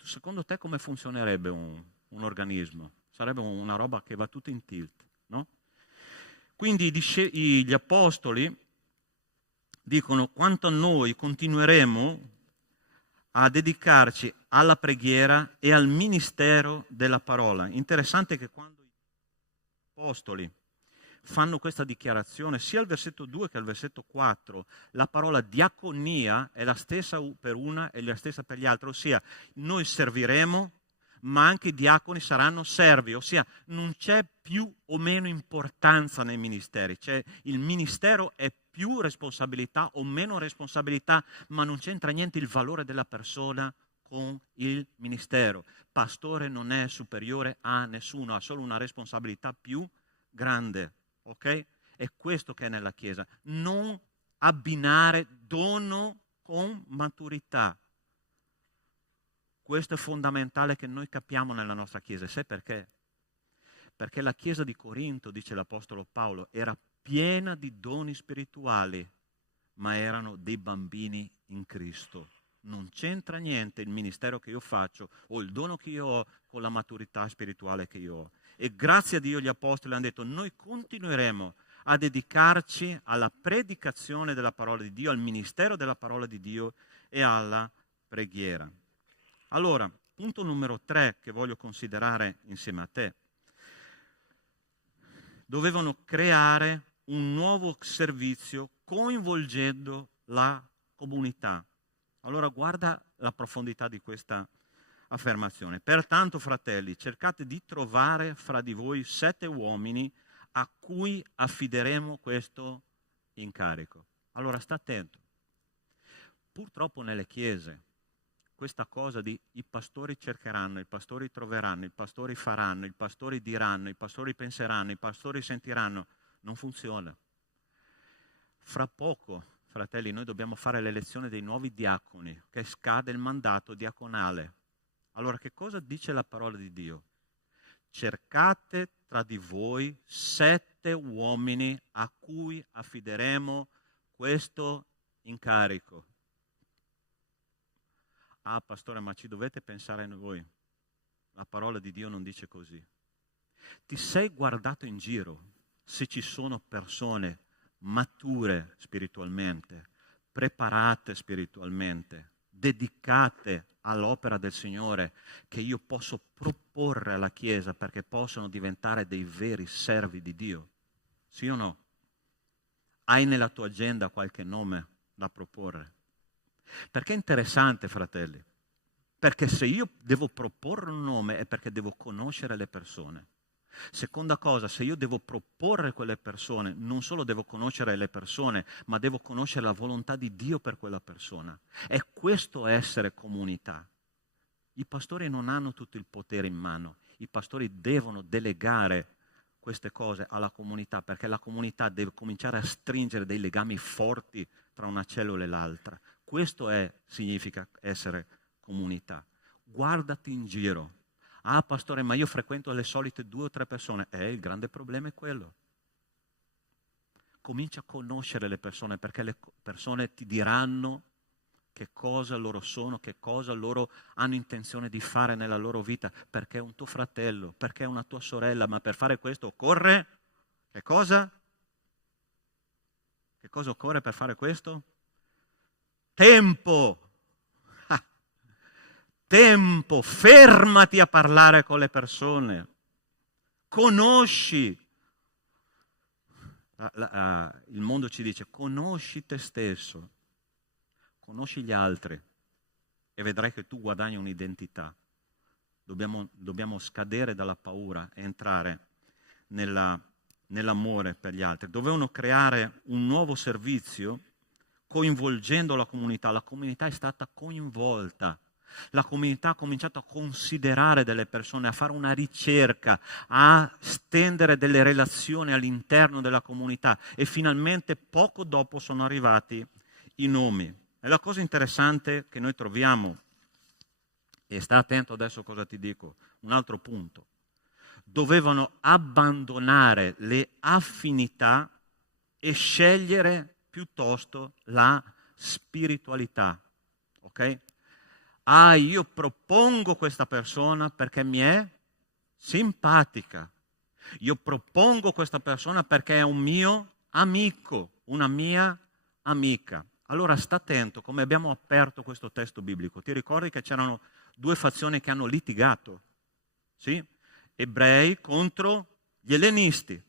Secondo te come funzionerebbe un organismo? Sarebbe una roba che va tutta in tilt, no? Quindi gli apostoli dicono: quanto a noi continueremo a dedicarci alla preghiera e al ministero della parola. Interessante che quando gli apostoli fanno questa dichiarazione, sia al versetto 2 che al versetto 4, la parola diaconia è la stessa per una e la stessa per gli altri, ossia noi serviremo, ma anche i diaconi saranno servi, ossia non c'è più o meno importanza nei ministeri, cioè il ministero è più responsabilità o meno responsabilità, ma non c'entra niente il valore della persona con il ministero. Pastore non è superiore a nessuno, ha solo una responsabilità più grande, ok? È questo che è nella Chiesa, non abbinare dono con maturità. Questo è fondamentale che noi capiamo nella nostra Chiesa. Sai perché? Perché la Chiesa di Corinto, dice l'Apostolo Paolo, era piena di doni spirituali, ma erano dei bambini in Cristo. Non c'entra niente il ministero che io faccio o il dono che io ho con la maturità spirituale che io ho. E grazie a Dio gli Apostoli hanno detto: noi continueremo a dedicarci alla predicazione della parola di Dio, al ministero della parola di Dio e alla preghiera. Allora, punto numero 3 che voglio considerare insieme a te. Dovevano creare un nuovo servizio coinvolgendo la comunità. Allora guarda la profondità di questa affermazione. Pertanto, fratelli, cercate di trovare fra di voi 7 uomini a cui affideremo questo incarico. Allora sta attento. Purtroppo nelle chiese questa cosa di i pastori cercheranno, i pastori troveranno, i pastori faranno, i pastori diranno, i pastori penseranno, i pastori sentiranno, non funziona. Fra poco, fratelli, noi dobbiamo fare l'elezione dei nuovi diaconi, che scade il mandato diaconale. Allora che cosa dice la parola di Dio? Cercate tra di voi 7 uomini a cui affideremo questo incarico. Ah, pastore, ma ci dovete pensare voi. La parola di Dio non dice così. Ti sei guardato in giro se ci sono persone mature spiritualmente, preparate spiritualmente, dedicate all'opera del Signore, che io posso proporre alla Chiesa perché possono diventare dei veri servi di Dio? Sì o no? Hai nella tua agenda qualche nome da proporre? Perché è interessante, fratelli, perché se io devo proporre un nome è perché devo conoscere le persone. Seconda cosa, se io devo proporre quelle persone, non solo devo conoscere le persone, ma devo conoscere la volontà di Dio per quella persona. È questo essere comunità. I pastori non hanno tutto il potere in mano, i pastori devono delegare queste cose alla comunità, perché la comunità deve cominciare a stringere dei legami forti tra una cellula e l'altra. Questo significa essere comunità. Guardati in giro. Ah, pastore, ma io frequento le solite 2 o 3 persone. Il grande problema è quello. Comincia a conoscere le persone, perché le persone ti diranno che cosa loro sono, che cosa loro hanno intenzione di fare nella loro vita, perché è un tuo fratello, perché è una tua sorella, ma per fare questo occorre che cosa? Che cosa occorre per fare questo? Tempo. Tempo, fermati a parlare con le persone, conosci. Il mondo ci dice: conosci te stesso, conosci gli altri e vedrai che tu guadagni un'identità. Dobbiamo scadere dalla paura e entrare nell'amore per gli altri. Dovevano creare un nuovo servizio coinvolgendo la comunità. La comunità è stata coinvolta. La comunità ha cominciato a considerare delle persone, a fare una ricerca, a stendere delle relazioni all'interno della comunità, e finalmente poco dopo sono arrivati i nomi. E la cosa interessante che noi troviamo, e sta attento adesso cosa ti dico, un altro punto: dovevano abbandonare le affinità e scegliere piuttosto la spiritualità, ok? Ah, io propongo questa persona perché mi è simpatica. Io propongo questa persona perché è un mio amico, una mia amica. Allora sta attento, come abbiamo aperto questo testo biblico. Ti ricordi che c'erano due fazioni che hanno litigato? Sì? Ebrei contro gli ellenisti.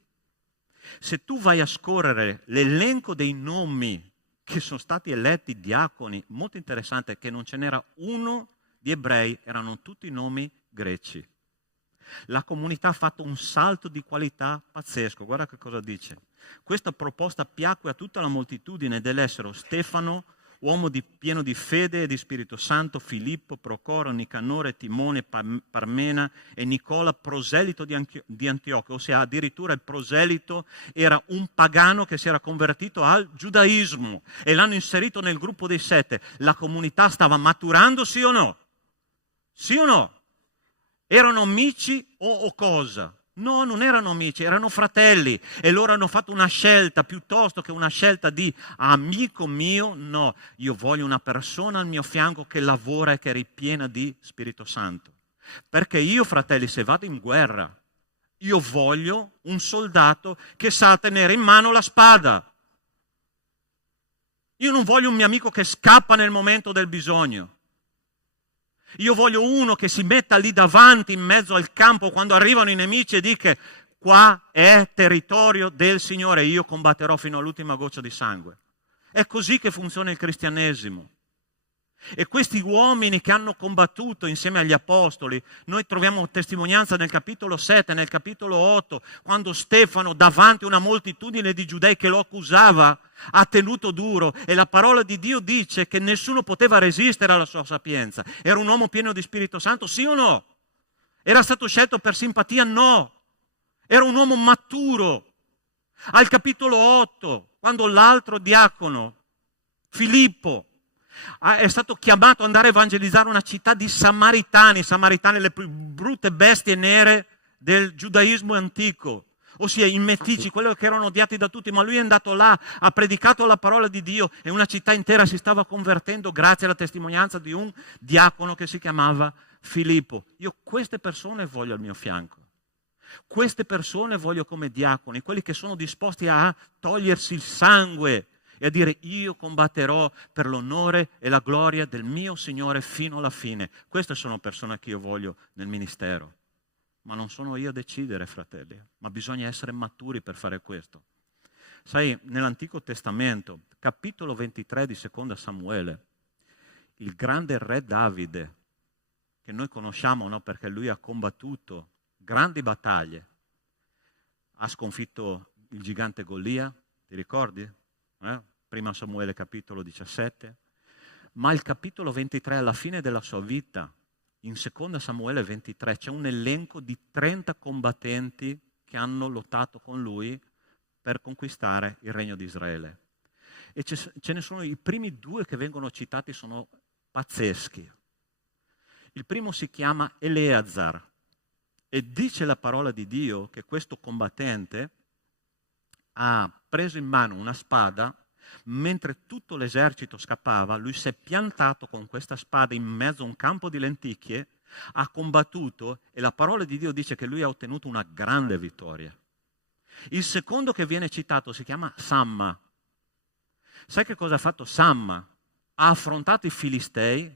Se tu vai a scorrere l'elenco dei nomi che sono stati eletti diaconi, molto interessante è che non ce n'era uno di ebrei, erano tutti nomi greci. La comunità ha fatto un salto di qualità pazzesco. Guarda che cosa dice. Questa proposta piacque a tutta la moltitudine dell'essero Stefano, uomo pieno di fede e di Spirito Santo, Filippo, Procoro, Nicanore, Timone, Parmena e Nicola, proselito di Antiochia. Ossia addirittura il proselito era un pagano che si era convertito al giudaismo e l'hanno inserito nel gruppo dei 7. La comunità stava maturando, sì o no? Sì o no? Erano amici o cosa? No, non erano amici, erano fratelli e loro hanno fatto una scelta piuttosto che una scelta di amico mio. No, io voglio una persona al mio fianco che lavora e che è ripiena di Spirito Santo. Perché io, fratelli, se vado in guerra, io voglio un soldato che sa tenere in mano la spada. Io non voglio un mio amico che scappa nel momento del bisogno. Io voglio uno che si metta lì davanti in mezzo al campo quando arrivano i nemici e dica: qua è territorio del Signore, io combatterò fino all'ultima goccia di sangue. È così che funziona il cristianesimo. E questi uomini che hanno combattuto insieme agli apostoli, noi troviamo testimonianza nel capitolo 7, nel capitolo 8, quando Stefano davanti a una moltitudine di giudei che lo accusava ha tenuto duro e la parola di Dio dice che nessuno poteva resistere alla sua sapienza. Era un uomo pieno di Spirito Santo, sì o no? Era stato scelto per simpatia? No. Era un uomo maturo. Al capitolo 8, quando l'altro diacono, Filippo, è stato chiamato ad andare a evangelizzare una città di Samaritani, le più brutte bestie nere del giudaismo antico, ossia i metici, quelli che erano odiati da tutti, ma lui è andato là, ha predicato la parola di Dio e una città intera si stava convertendo grazie alla testimonianza di un diacono che si chiamava Filippo. Io queste persone voglio al mio fianco. Queste persone voglio come diaconi, quelli che sono disposti a togliersi il sangue e a dire: io combatterò per l'onore e la gloria del mio Signore fino alla fine. Queste sono persone che io voglio nel ministero. Ma non sono io a decidere, fratelli, ma bisogna essere maturi per fare questo. Sai, nell'Antico Testamento, capitolo 23 di Seconda Samuele, il grande re Davide, che noi conosciamo, no? Perché lui ha combattuto grandi battaglie, ha sconfitto il gigante Golia, ti ricordi? Prima Samuele capitolo 17, ma il capitolo 23 alla fine della sua vita, in seconda Samuele 23 c'è un elenco di 30 combattenti che hanno lottato con lui per conquistare il regno di Israele. E ce ne sono i primi due che vengono citati, sono pazzeschi. Il primo si chiama Eleazar e dice la parola di Dio che questo combattente ha preso in mano una spada, mentre tutto l'esercito scappava, lui si è piantato con questa spada in mezzo a un campo di lenticchie, ha combattuto e la parola di Dio dice che lui ha ottenuto una grande vittoria. Il secondo che viene citato si chiama Samma. Sai che cosa ha fatto Samma? Ha affrontato i Filistei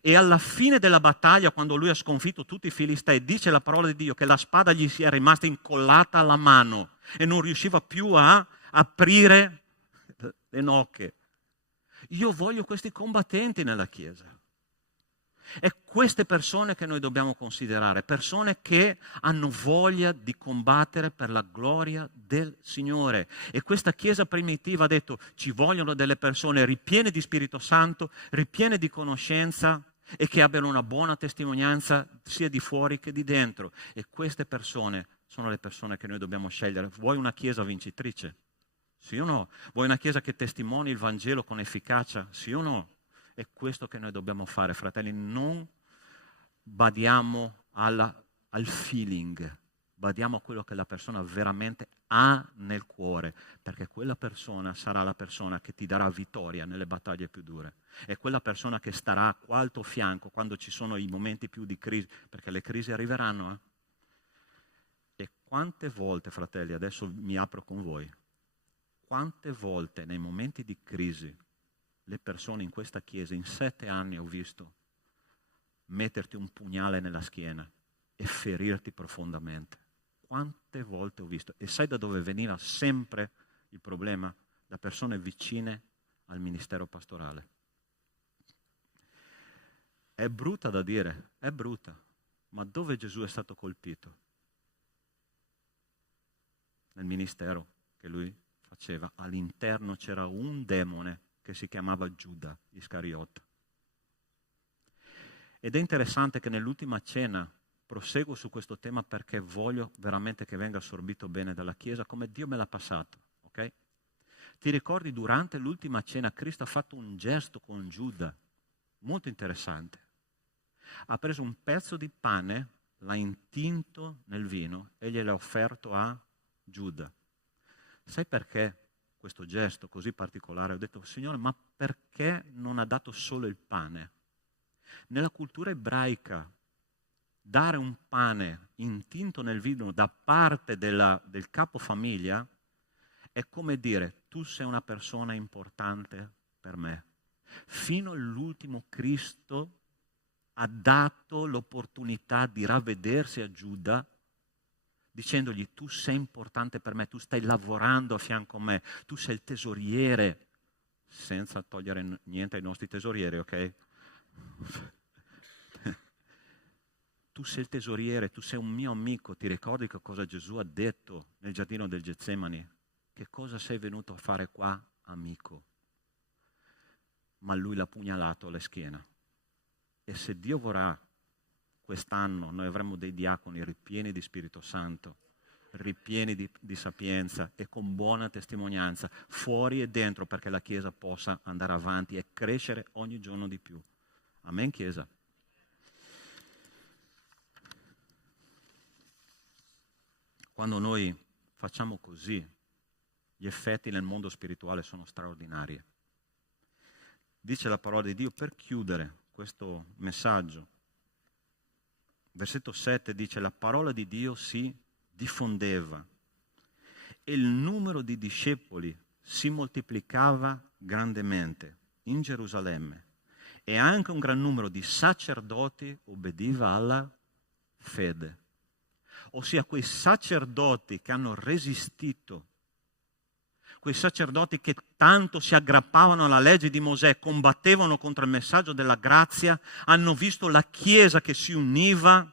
e alla fine della battaglia, quando lui ha sconfitto tutti i Filistei, dice la parola di Dio che la spada gli si è rimasta incollata alla mano e non riusciva più a aprire le nocche. Io voglio questi combattenti nella Chiesa. È queste persone che noi dobbiamo considerare, persone che hanno voglia di combattere per la gloria del Signore. E questa Chiesa primitiva ha detto: ci vogliono delle persone ripiene di Spirito Santo, ripiene di conoscenza e che abbiano una buona testimonianza sia di fuori che di dentro. E queste persone sono le persone che noi dobbiamo scegliere. Vuoi una Chiesa vincitrice? Sì o no? Vuoi una Chiesa che testimoni il Vangelo con efficacia? Sì o no? È questo che noi dobbiamo fare, fratelli. Non badiamo al feeling, badiamo a quello che la persona veramente ha nel cuore, perché quella persona sarà la persona che ti darà vittoria nelle battaglie più dure. È quella persona che starà qua al tuo fianco quando ci sono i momenti più di crisi, perché le crisi arriveranno. E quante volte, fratelli, adesso mi apro con voi, quante volte nei momenti di crisi le persone in questa chiesa, in 7 anni ho visto metterti un pugnale nella schiena e ferirti profondamente. Quante volte ho visto. E sai da dove veniva sempre il problema? Da persone vicine al ministero pastorale. È brutta da dire, è brutta, ma dove Gesù è stato colpito? Nel ministero che lui faceva, all'interno c'era un demone che si chiamava Giuda Iscariota. Ed è interessante che nell'ultima cena proseguo su questo tema perché voglio veramente che venga assorbito bene dalla Chiesa come Dio me l'ha passato, ok? Ti ricordi durante l'ultima cena Cristo ha fatto un gesto con Giuda molto interessante. Ha preso un pezzo di pane, l'ha intinto nel vino e gliel'ha offerto a Giuda. Sai perché questo gesto così particolare? Ho detto, Signore, ma perché non ha dato solo il pane? Nella cultura ebraica, dare un pane intinto nel vino da parte del capofamiglia è come dire, tu sei una persona importante per me. Fino all'ultimo Cristo ha dato l'opportunità di ravvedersi a Giuda dicendogli tu sei importante per me, tu stai lavorando a fianco a me, tu sei il tesoriere, senza togliere niente ai nostri tesorieri, ok? Tu sei il tesoriere, tu sei un mio amico, ti ricordi che cosa Gesù ha detto nel giardino del Getsemani? Che cosa sei venuto a fare qua, amico? Ma lui l'ha pugnalato alla schiena. E se Dio vorrà, quest'anno noi avremo dei diaconi ripieni di Spirito Santo, ripieni di sapienza e con buona testimonianza, fuori e dentro, perché la Chiesa possa andare avanti e crescere ogni giorno di più. Amen, Chiesa. Quando noi facciamo così, gli effetti nel mondo spirituale sono straordinari. Dice la parola di Dio, per chiudere questo messaggio, versetto 7 dice, la parola di Dio si diffondeva e il numero di discepoli si moltiplicava grandemente in Gerusalemme e anche un gran numero di sacerdoti obbediva alla fede. Ossia quei sacerdoti che hanno resistito, quei sacerdoti che tanto si aggrappavano alla legge di Mosè, combattevano contro il messaggio della grazia, hanno visto la Chiesa che si univa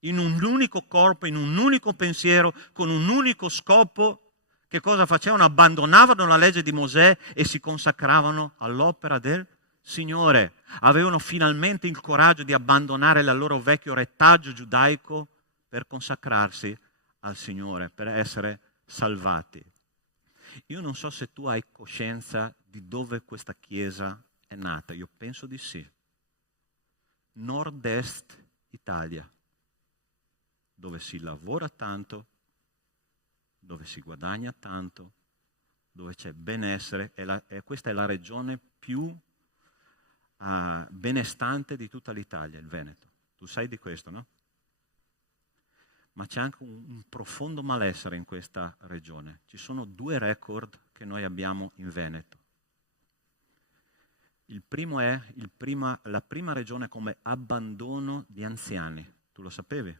in un unico corpo, in un unico pensiero, con un unico scopo. Che cosa facevano? Abbandonavano la legge di Mosè e si consacravano all'opera del Signore. Avevano finalmente il coraggio di abbandonare il loro vecchio retaggio giudaico per consacrarsi al Signore, per essere salvati. Io non so se tu hai coscienza di dove questa Chiesa è nata, io penso di sì. Nord-est Italia, dove si lavora tanto, dove si guadagna tanto, dove c'è benessere, e questa è la regione più benestante di tutta l'Italia, il Veneto. Tu sai di questo, no? Ma c'è anche un profondo malessere in questa regione. Ci sono 2 record che noi abbiamo in Veneto. Il primo è la prima regione come abbandono di anziani. Tu lo sapevi?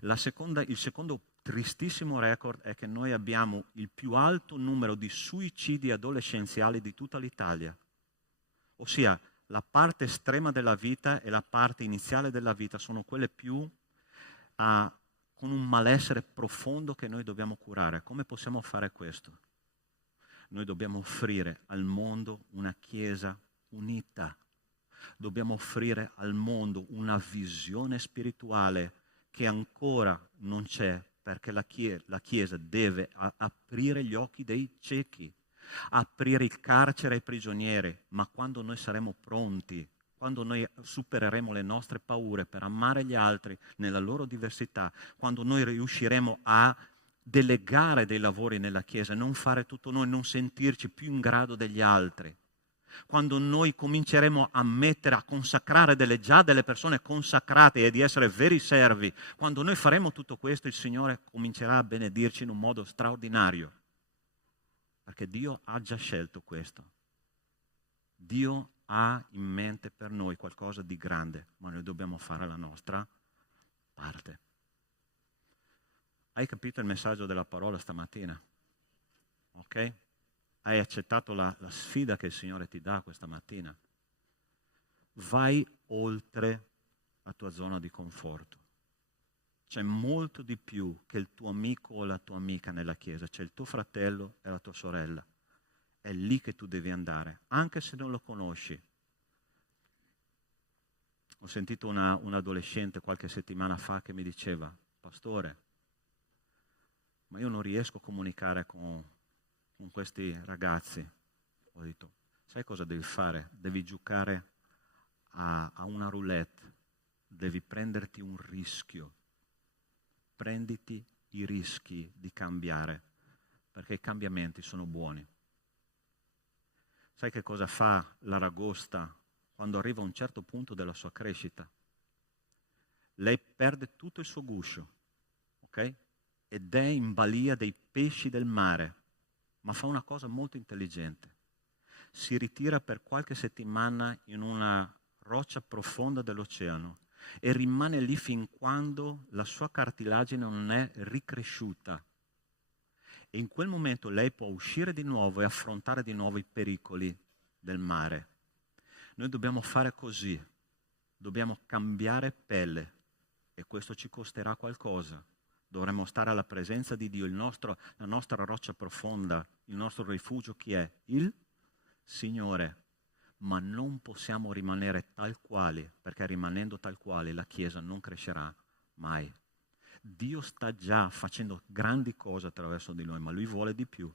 Il secondo tristissimo record è che noi abbiamo il più alto numero di suicidi adolescenziali di tutta l'Italia. Ossia, la parte estrema della vita e la parte iniziale della vita sono quelle più con un malessere profondo che noi dobbiamo curare. Come possiamo fare questo? Noi dobbiamo offrire al mondo una Chiesa unita. Dobbiamo offrire al mondo una visione spirituale che ancora non c'è, perché la Chiesa deve aprire gli occhi dei ciechi, aprire il carcere ai prigionieri, ma quando noi saremo pronti, quando noi supereremo le nostre paure per amare gli altri nella loro diversità, quando noi riusciremo a delegare dei lavori nella Chiesa, non fare tutto noi, non sentirci più in grado degli altri, quando noi cominceremo a consacrare delle persone consacrate e di essere veri servi, quando noi faremo tutto questo, il Signore comincerà a benedirci in un modo straordinario. perché Dio ha già scelto questo. Dio ha in mente per noi qualcosa di grande, ma noi dobbiamo fare la nostra parte. Hai capito il messaggio della parola stamattina? Ok? Hai accettato la sfida che il Signore ti dà questa mattina? Vai oltre la tua zona di conforto. C'è molto di più che il tuo amico o la tua amica nella chiesa. C'è il tuo fratello e la tua sorella. È lì che tu devi andare, anche se non lo conosci. Ho sentito un adolescente qualche settimana fa che mi diceva: pastore, ma io non riesco a comunicare con questi ragazzi. Ho detto: sai cosa devi fare? Devi giocare a una roulette, devi prenderti un rischio. Prenditi i rischi di cambiare, perché i cambiamenti sono buoni. Sai che cosa fa l'aragosta quando arriva a un certo punto della sua crescita? Lei perde tutto il suo guscio, ok? Ed è in balia dei pesci del mare, ma fa una cosa molto intelligente. Si ritira per qualche settimana in una roccia profonda dell'oceano e rimane lì fin quando la sua cartilagine non è ricresciuta. E in quel momento lei può uscire di nuovo e affrontare di nuovo i pericoli del mare. Noi dobbiamo fare così, dobbiamo cambiare pelle e questo ci costerà qualcosa. Dovremmo stare alla presenza di Dio, la nostra roccia profonda, il nostro rifugio chi è? Il Signore. Ma non possiamo rimanere tal quali, perché rimanendo tal quali la Chiesa non crescerà mai. Dio sta già facendo grandi cose attraverso di noi, ma Lui vuole di più.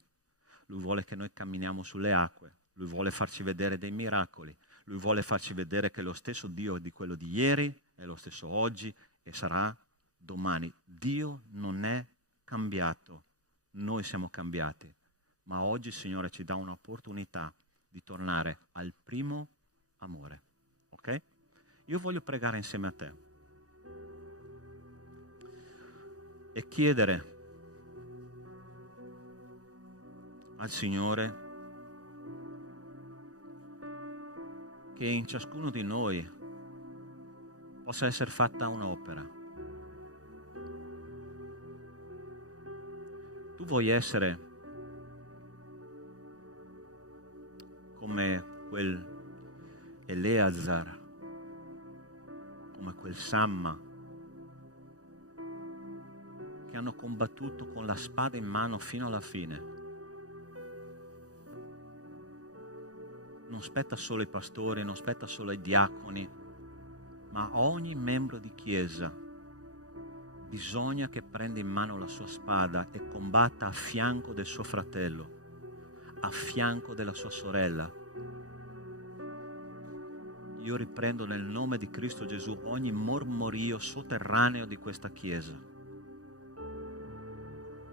Lui vuole che noi camminiamo sulle acque, Lui vuole farci vedere dei miracoli, Lui vuole farci vedere che lo stesso Dio è di quello di ieri, è lo stesso oggi e sarà domani. Dio non è cambiato, noi siamo cambiati, ma oggi il Signore ci dà un'opportunità di tornare al primo amore, ok? Io voglio pregare insieme a te e chiedere al Signore che in ciascuno di noi possa essere fatta un'opera. Tu vuoi essere come quel Eleazar, come quel Samma, che hanno combattuto con la spada in mano fino alla fine. Non spetta solo ai pastori, non spetta solo ai diaconi, ma a ogni membro di chiesa bisogna che prenda in mano la sua spada e combatta a fianco del suo fratello, a fianco della sua sorella. Io riprendo nel nome di Cristo Gesù ogni mormorio sotterraneo di questa chiesa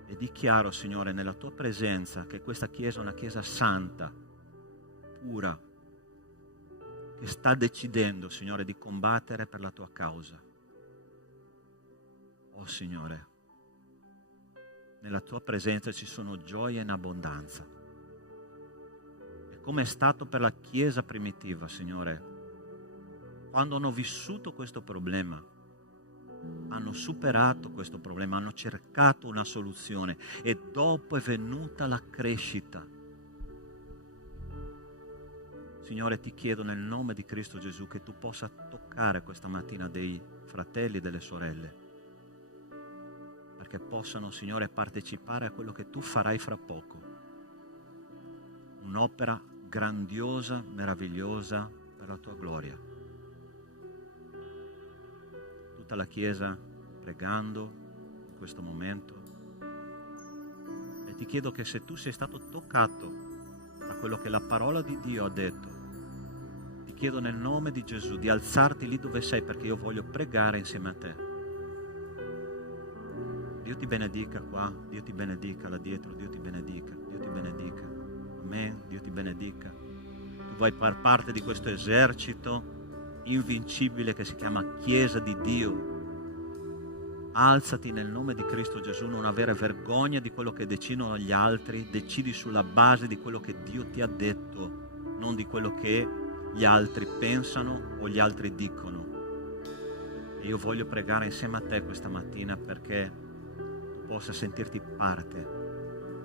e dichiaro, Signore, nella tua presenza che questa chiesa è una chiesa santa, pura, che sta decidendo, Signore, di combattere per la tua causa. Oh Signore, nella tua presenza ci sono gioia in abbondanza. E come è stato per la chiesa primitiva, Signore, quando hanno vissuto questo problema, hanno superato questo problema, hanno cercato una soluzione e dopo è venuta la crescita. Signore, ti chiedo nel nome di Cristo Gesù che tu possa toccare questa mattina dei fratelli e delle sorelle, perché possano, Signore, partecipare a quello che tu farai fra poco. Un'opera grandiosa, meravigliosa per la tua gloria. Tutta la Chiesa pregando in questo momento. E ti chiedo che se tu sei stato toccato da quello che la parola di Dio ha detto, ti chiedo nel nome di Gesù di alzarti lì dove sei, perché io voglio pregare insieme a te. Dio ti benedica qua, Dio ti benedica là dietro, Dio ti benedica, Dio ti benedica. Amen, Dio ti benedica. Tu vuoi far parte di questo esercito invincibile che si chiama Chiesa di Dio. Alzati nel nome di Cristo Gesù, non avere vergogna di quello che decidono gli altri, decidi sulla base di quello che Dio ti ha detto, non di quello che gli altri pensano o gli altri dicono. E io voglio pregare insieme a te questa mattina perché tu possa sentirti parte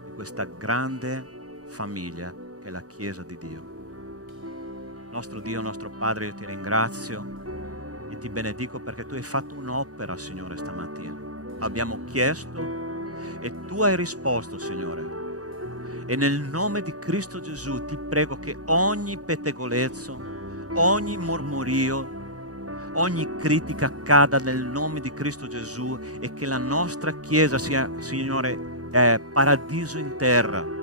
di questa grande famiglia che è la Chiesa di Dio. Nostro Dio, nostro Padre, io ti ringrazio e ti benedico perché tu hai fatto un'opera, Signore, stamattina. Abbiamo chiesto e tu hai risposto, Signore. E nel nome di Cristo Gesù ti prego che ogni pettegolezzo, ogni mormorio, ogni critica cada nel nome di Cristo Gesù e che la nostra Chiesa sia, Signore, paradiso in terra.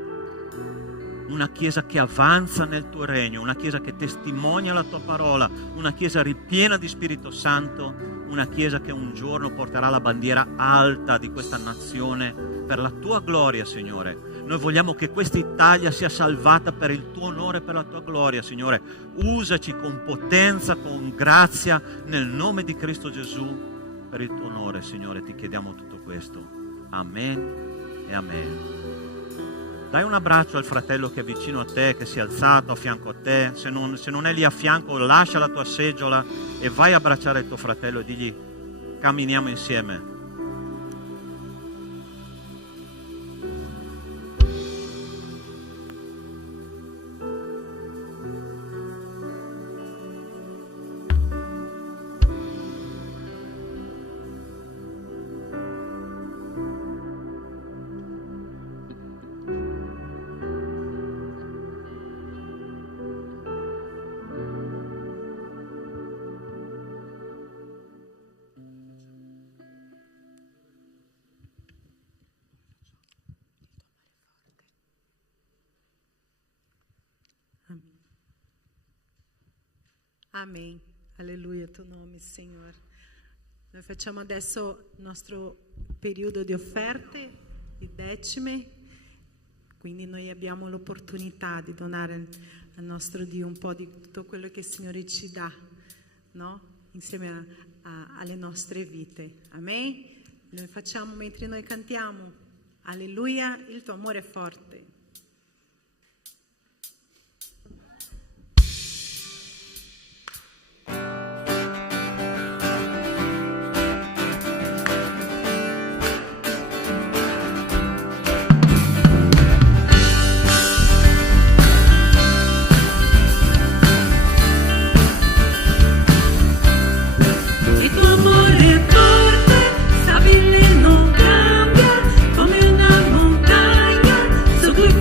Una Chiesa che avanza nel tuo regno, una Chiesa che testimonia la tua parola, una Chiesa ripiena di Spirito Santo, una Chiesa che un giorno porterà la bandiera alta di questa nazione per la tua gloria, Signore. Noi vogliamo che questa Italia sia salvata per il tuo onore e per la tua gloria, Signore. Usaci con potenza, con grazia, nel nome di Cristo Gesù, per il tuo onore, Signore. Ti chiediamo tutto questo. Amen e amen. Dai un abbraccio al fratello che è vicino a te, che si è alzato a fianco a te. Se non è lì a fianco, lascia la tua seggiola e vai a abbracciare il tuo fratello e digli: camminiamo insieme. Amém. Alleluia, tuo nome, Signore. Noi facciamo adesso il nostro periodo di offerte, di decime, quindi noi abbiamo l'opportunità di donare al nostro Dio un po' di tutto quello che il Signore ci dà, no? Insieme alle nostre vite. Amen. Noi facciamo mentre noi cantiamo. Alleluia, il tuo amore è forte. Su cui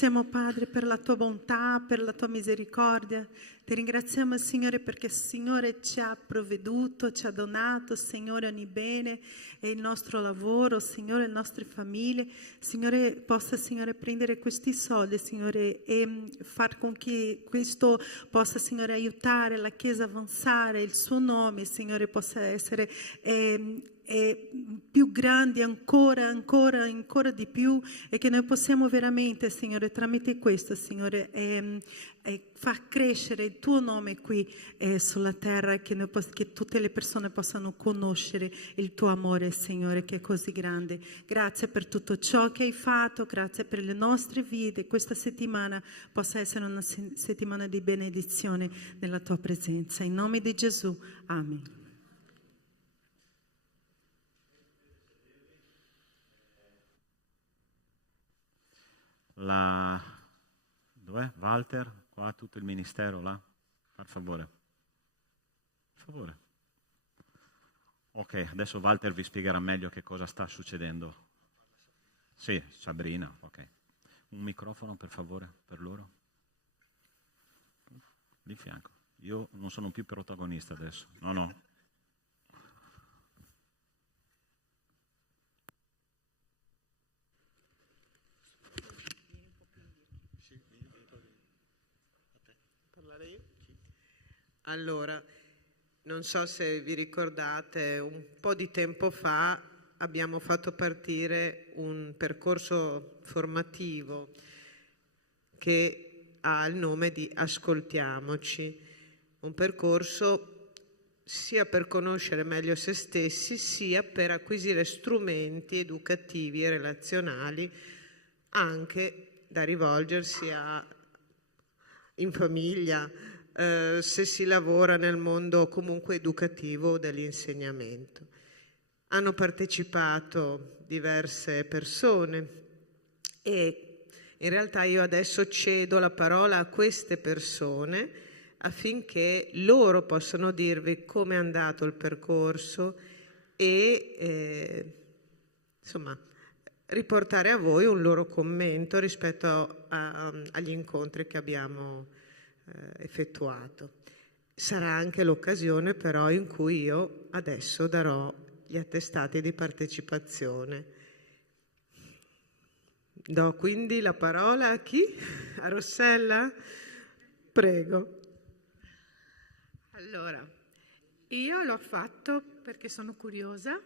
ringraziamo, Padre, per la tua bontà, per la tua misericordia. Ti ringraziamo, Signore, perché il Signore ci ha provveduto, ci ha donato, Signore, ogni bene e il nostro lavoro, Signore, le nostre famiglie. Signore, possa, Signore, prendere questi soldi, Signore, e far con che questo possa, Signore, aiutare la Chiesa a avanzare, il suo nome, Signore, possa essere più grandi ancora di più, e che noi possiamo veramente, Signore, tramite questo, Signore, far crescere il tuo nome qui sulla terra, e che tutte le persone possano conoscere il tuo amore, Signore, che è così grande. Grazie per tutto ciò che hai fatto, grazie per le nostre vite. Questa settimana possa essere una settimana di benedizione nella tua presenza. In nome di Gesù, amen. Dov'è? Walter? Qua tutto il ministero là? Per favore. Per favore. Ok, adesso Walter vi spiegherà meglio che cosa sta succedendo. Sì, Sabrina, ok. Un microfono per favore, per loro. Di fianco. Io non sono più protagonista adesso. No. Allora, non so se vi ricordate, un po' di tempo fa abbiamo fatto partire un percorso formativo che ha il nome di Ascoltiamoci, un percorso sia per conoscere meglio se stessi, sia per acquisire strumenti educativi e relazionali anche da rivolgersi in famiglia, se si lavora nel mondo comunque educativo dell'insegnamento. Hanno partecipato diverse persone e in realtà io adesso cedo la parola a queste persone affinché loro possano dirvi come è andato il percorso e insomma riportare a voi un loro commento rispetto agli incontri che abbiamo effettuato. Sarà anche l'occasione però in cui io adesso darò gli attestati di partecipazione. Do quindi la parola a chi? A Rossella? Prego. Allora, io l'ho fatto perché sono curiosa,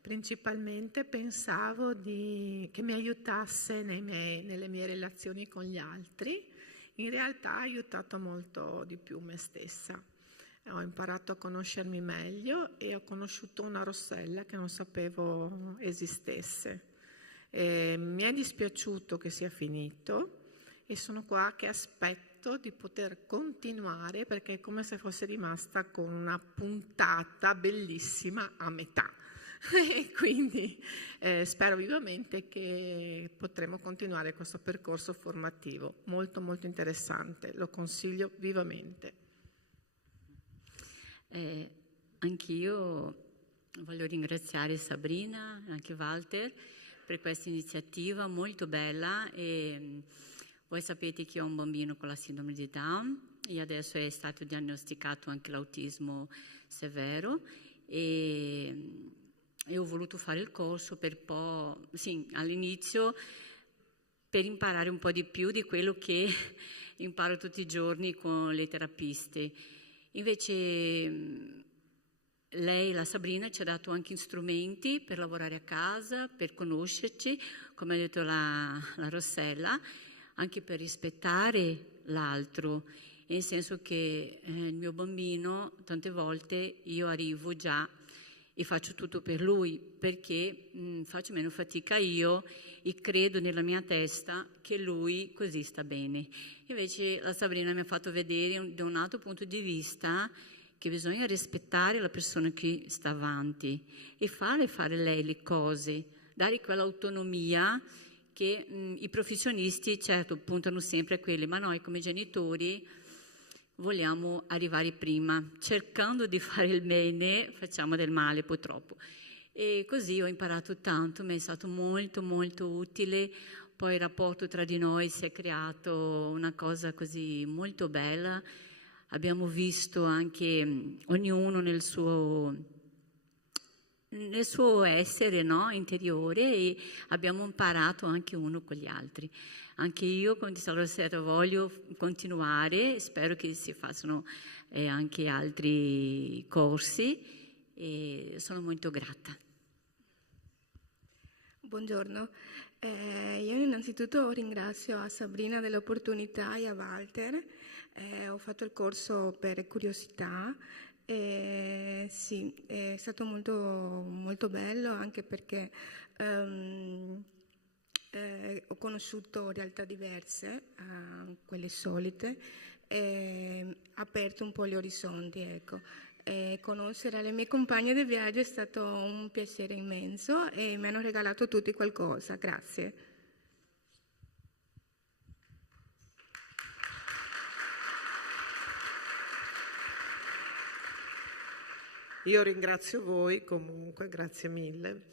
principalmente pensavo che mi aiutasse nelle mie relazioni con gli altri. In realtà ha aiutato molto di più me stessa. Ho imparato a conoscermi meglio e ho conosciuto una Rossella che non sapevo esistesse. Mi è dispiaciuto che sia finito e sono qua che aspetto di poter continuare, perché è come se fosse rimasta con una puntata bellissima a metà. E quindi spero vivamente che potremo continuare questo percorso formativo molto molto interessante, lo consiglio vivamente. Anch'io voglio ringraziare Sabrina e anche Walter per questa iniziativa molto bella. E voi sapete che ho un bambino con la sindrome di Down e adesso è stato diagnosticato anche l'autismo severo e ho voluto fare il corso all'inizio per imparare un po' di più di quello che imparo tutti i giorni con le terapiste. Invece lei, la Sabrina, ci ha dato anche strumenti per lavorare a casa, per conoscerci, come ha detto la Rossella, anche per rispettare l'altro, nel senso che il mio bambino tante volte io arrivo già e faccio tutto per lui perché faccio meno fatica io e credo nella mia testa che lui così sta bene. Invece la Sabrina mi ha fatto vedere da un altro punto di vista che bisogna rispettare la persona che sta avanti e fare lei le cose, dare quell'autonomia che i professionisti certo puntano sempre a quelle, ma noi come genitori vogliamo arrivare prima, cercando di fare il bene, facciamo del male purtroppo. E così ho imparato tanto, mi è stato molto molto utile poi il rapporto tra di noi si è creato una cosa così molto bella. Abbiamo visto anche ognuno nel suo essere, no? Interiore, e abbiamo imparato anche uno con gli altri. Anche io con Di Salvo Sera voglio continuare, spero che si facciano anche altri corsi e sono molto grata. Buongiorno, io innanzitutto ringrazio a Sabrina dell'opportunità e a Walter. Ho fatto il corso per curiosità. Sì, è stato molto, molto bello, anche perché ho conosciuto realtà diverse, quelle solite, e aperto un po' gli orizzonti, ecco. Conoscere le mie compagne di viaggio è stato un piacere immenso e mi hanno regalato tutti qualcosa. Grazie. Io ringrazio voi comunque, grazie mille.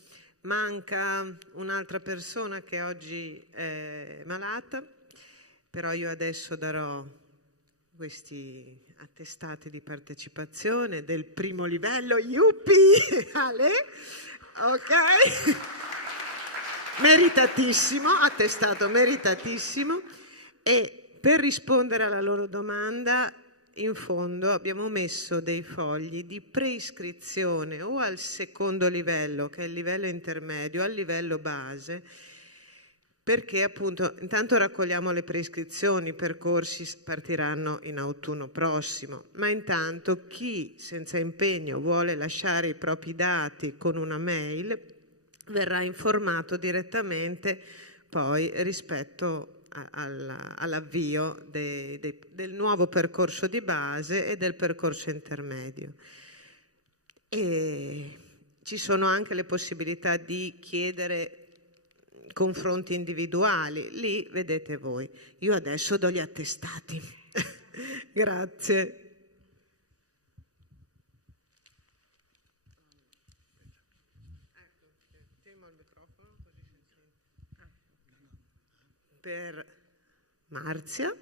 Manca un'altra persona che oggi è malata, però io adesso darò questi attestati di partecipazione del primo livello. Yuppie! Ale! Ok? Meritatissimo, attestato meritatissimo. E per rispondere alla loro domanda, in fondo abbiamo messo dei fogli di preiscrizione o al secondo livello, che è il livello intermedio, al livello base, perché appunto intanto raccogliamo le preiscrizioni, i percorsi partiranno in autunno prossimo, ma intanto chi senza impegno vuole lasciare i propri dati con una mail verrà informato direttamente poi rispetto all'avvio del nuovo percorso di base e del percorso intermedio. E ci sono anche le possibilità di chiedere confronti individuali, lì vedete voi. Io adesso do gli attestati. Grazie. Per Marzia.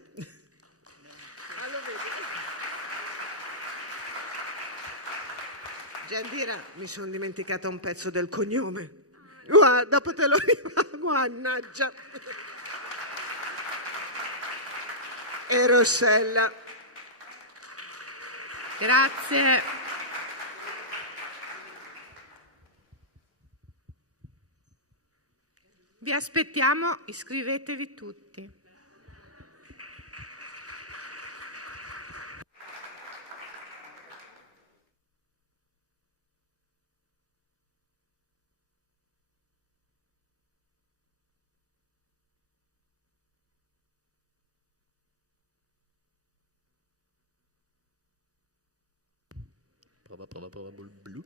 Giandira, mi sono dimenticata un pezzo del cognome. Guarda, dopo te lo rimango, mannaggia. E Rossella. Grazie. Vi aspettiamo, iscrivetevi tutti. Prova blu.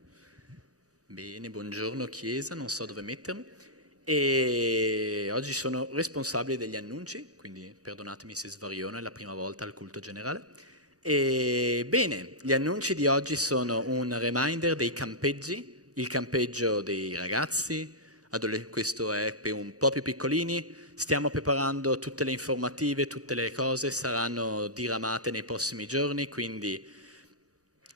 Bene, buongiorno Chiesa, non so dove mettermi. E oggi sono responsabile degli annunci, quindi perdonatemi se svariono, è la prima volta al culto generale. E bene, gli annunci di oggi sono un reminder dei campeggi, il campeggio dei ragazzi, questo è per un po' più piccolini, stiamo preparando tutte le informative, tutte le cose saranno diramate nei prossimi giorni, quindi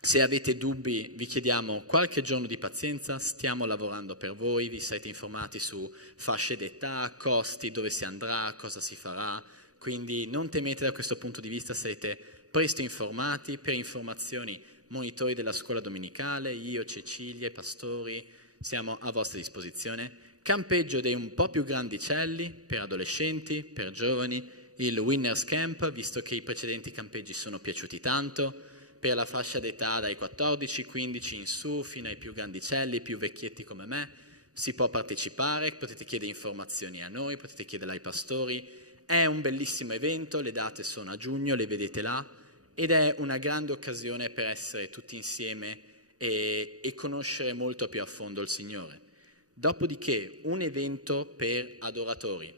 se avete dubbi vi chiediamo qualche giorno di pazienza, stiamo lavorando per voi, vi siete informati su fasce d'età, costi, dove si andrà, cosa si farà, quindi non temete da questo punto di vista, sarete presto informati. Per informazioni, monitori della scuola domenicale, io, Cecilia, i pastori, siamo a vostra disposizione. Campeggio dei un po' più grandicelli, per adolescenti, per giovani, il Winners Camp, visto che i precedenti campeggi sono piaciuti tanto, per la fascia d'età dai 14-15 in su fino ai più grandicelli, più vecchietti come me, si può partecipare, potete chiedere informazioni a noi, potete chiederle ai pastori, è un bellissimo evento, le date sono a giugno, le vedete là, ed è una grande occasione per essere tutti insieme e conoscere molto più a fondo il Signore. Dopodiché un evento per adoratori,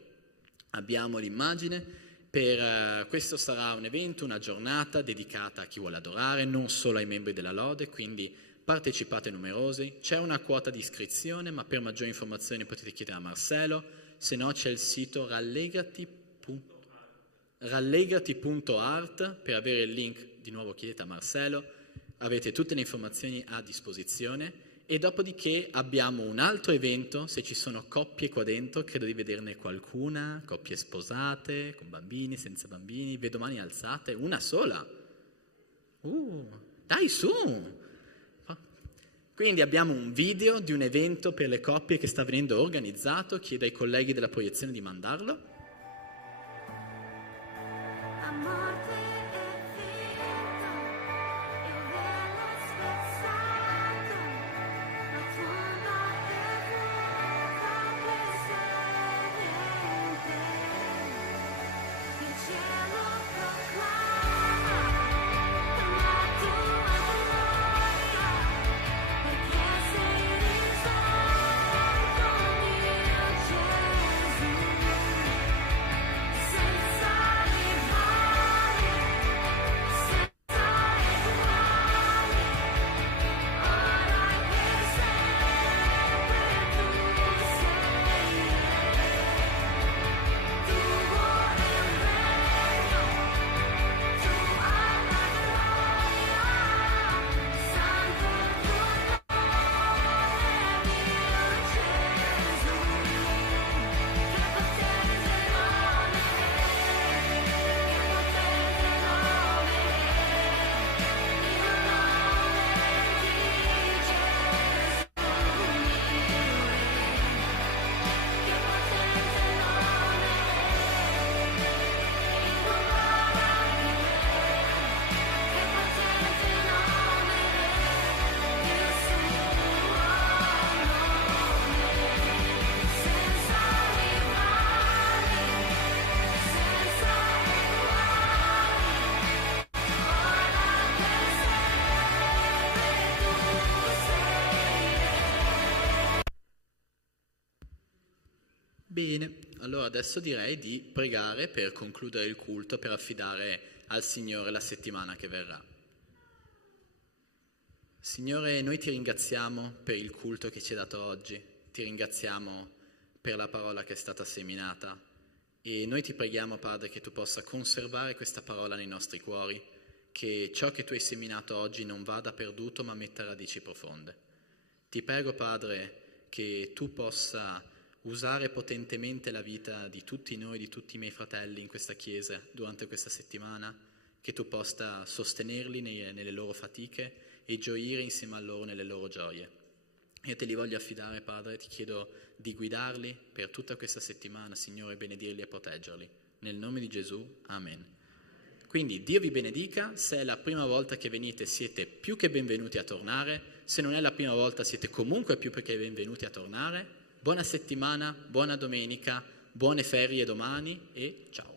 abbiamo l'immagine. Questo sarà un evento, una giornata dedicata a chi vuole adorare, non solo ai membri della Lode, quindi partecipate numerosi. C'è una quota di iscrizione, ma per maggiori informazioni potete chiedere a Marcello. se no c'è il sito rallegrati.art per avere il link. Di nuovo chiedete a Marcello, avete tutte le informazioni a disposizione. E dopodiché abbiamo un altro evento, se ci sono coppie qua dentro, credo di vederne qualcuna, coppie sposate, con bambini, senza bambini, vedo mani alzate, una sola. Dai su! Quindi abbiamo un video di un evento per le coppie che sta venendo organizzato, chiedo ai colleghi della proiezione di mandarlo. Bene, allora adesso direi di pregare per concludere il culto, per affidare al Signore la settimana che verrà. Signore, noi ti ringraziamo per il culto che ci hai dato oggi, ti ringraziamo per la parola che è stata seminata e noi ti preghiamo, Padre, che tu possa conservare questa parola nei nostri cuori, che ciò che tu hai seminato oggi non vada perduto ma metta radici profonde. Ti prego, Padre, che tu possa usare potentemente la vita di tutti noi, di tutti i miei fratelli in questa chiesa durante questa settimana, che tu possa sostenerli nelle loro fatiche e gioire insieme a loro nelle loro gioie. Io te li voglio affidare, Padre, ti chiedo di guidarli per tutta questa settimana, Signore, benedirli e proteggerli. Nel nome di Gesù, amen. Quindi Dio vi benedica, se è la prima volta che venite siete più che benvenuti a tornare, se non è la prima volta siete comunque più che benvenuti a tornare. Buona settimana, buona domenica, buone ferie domani e ciao.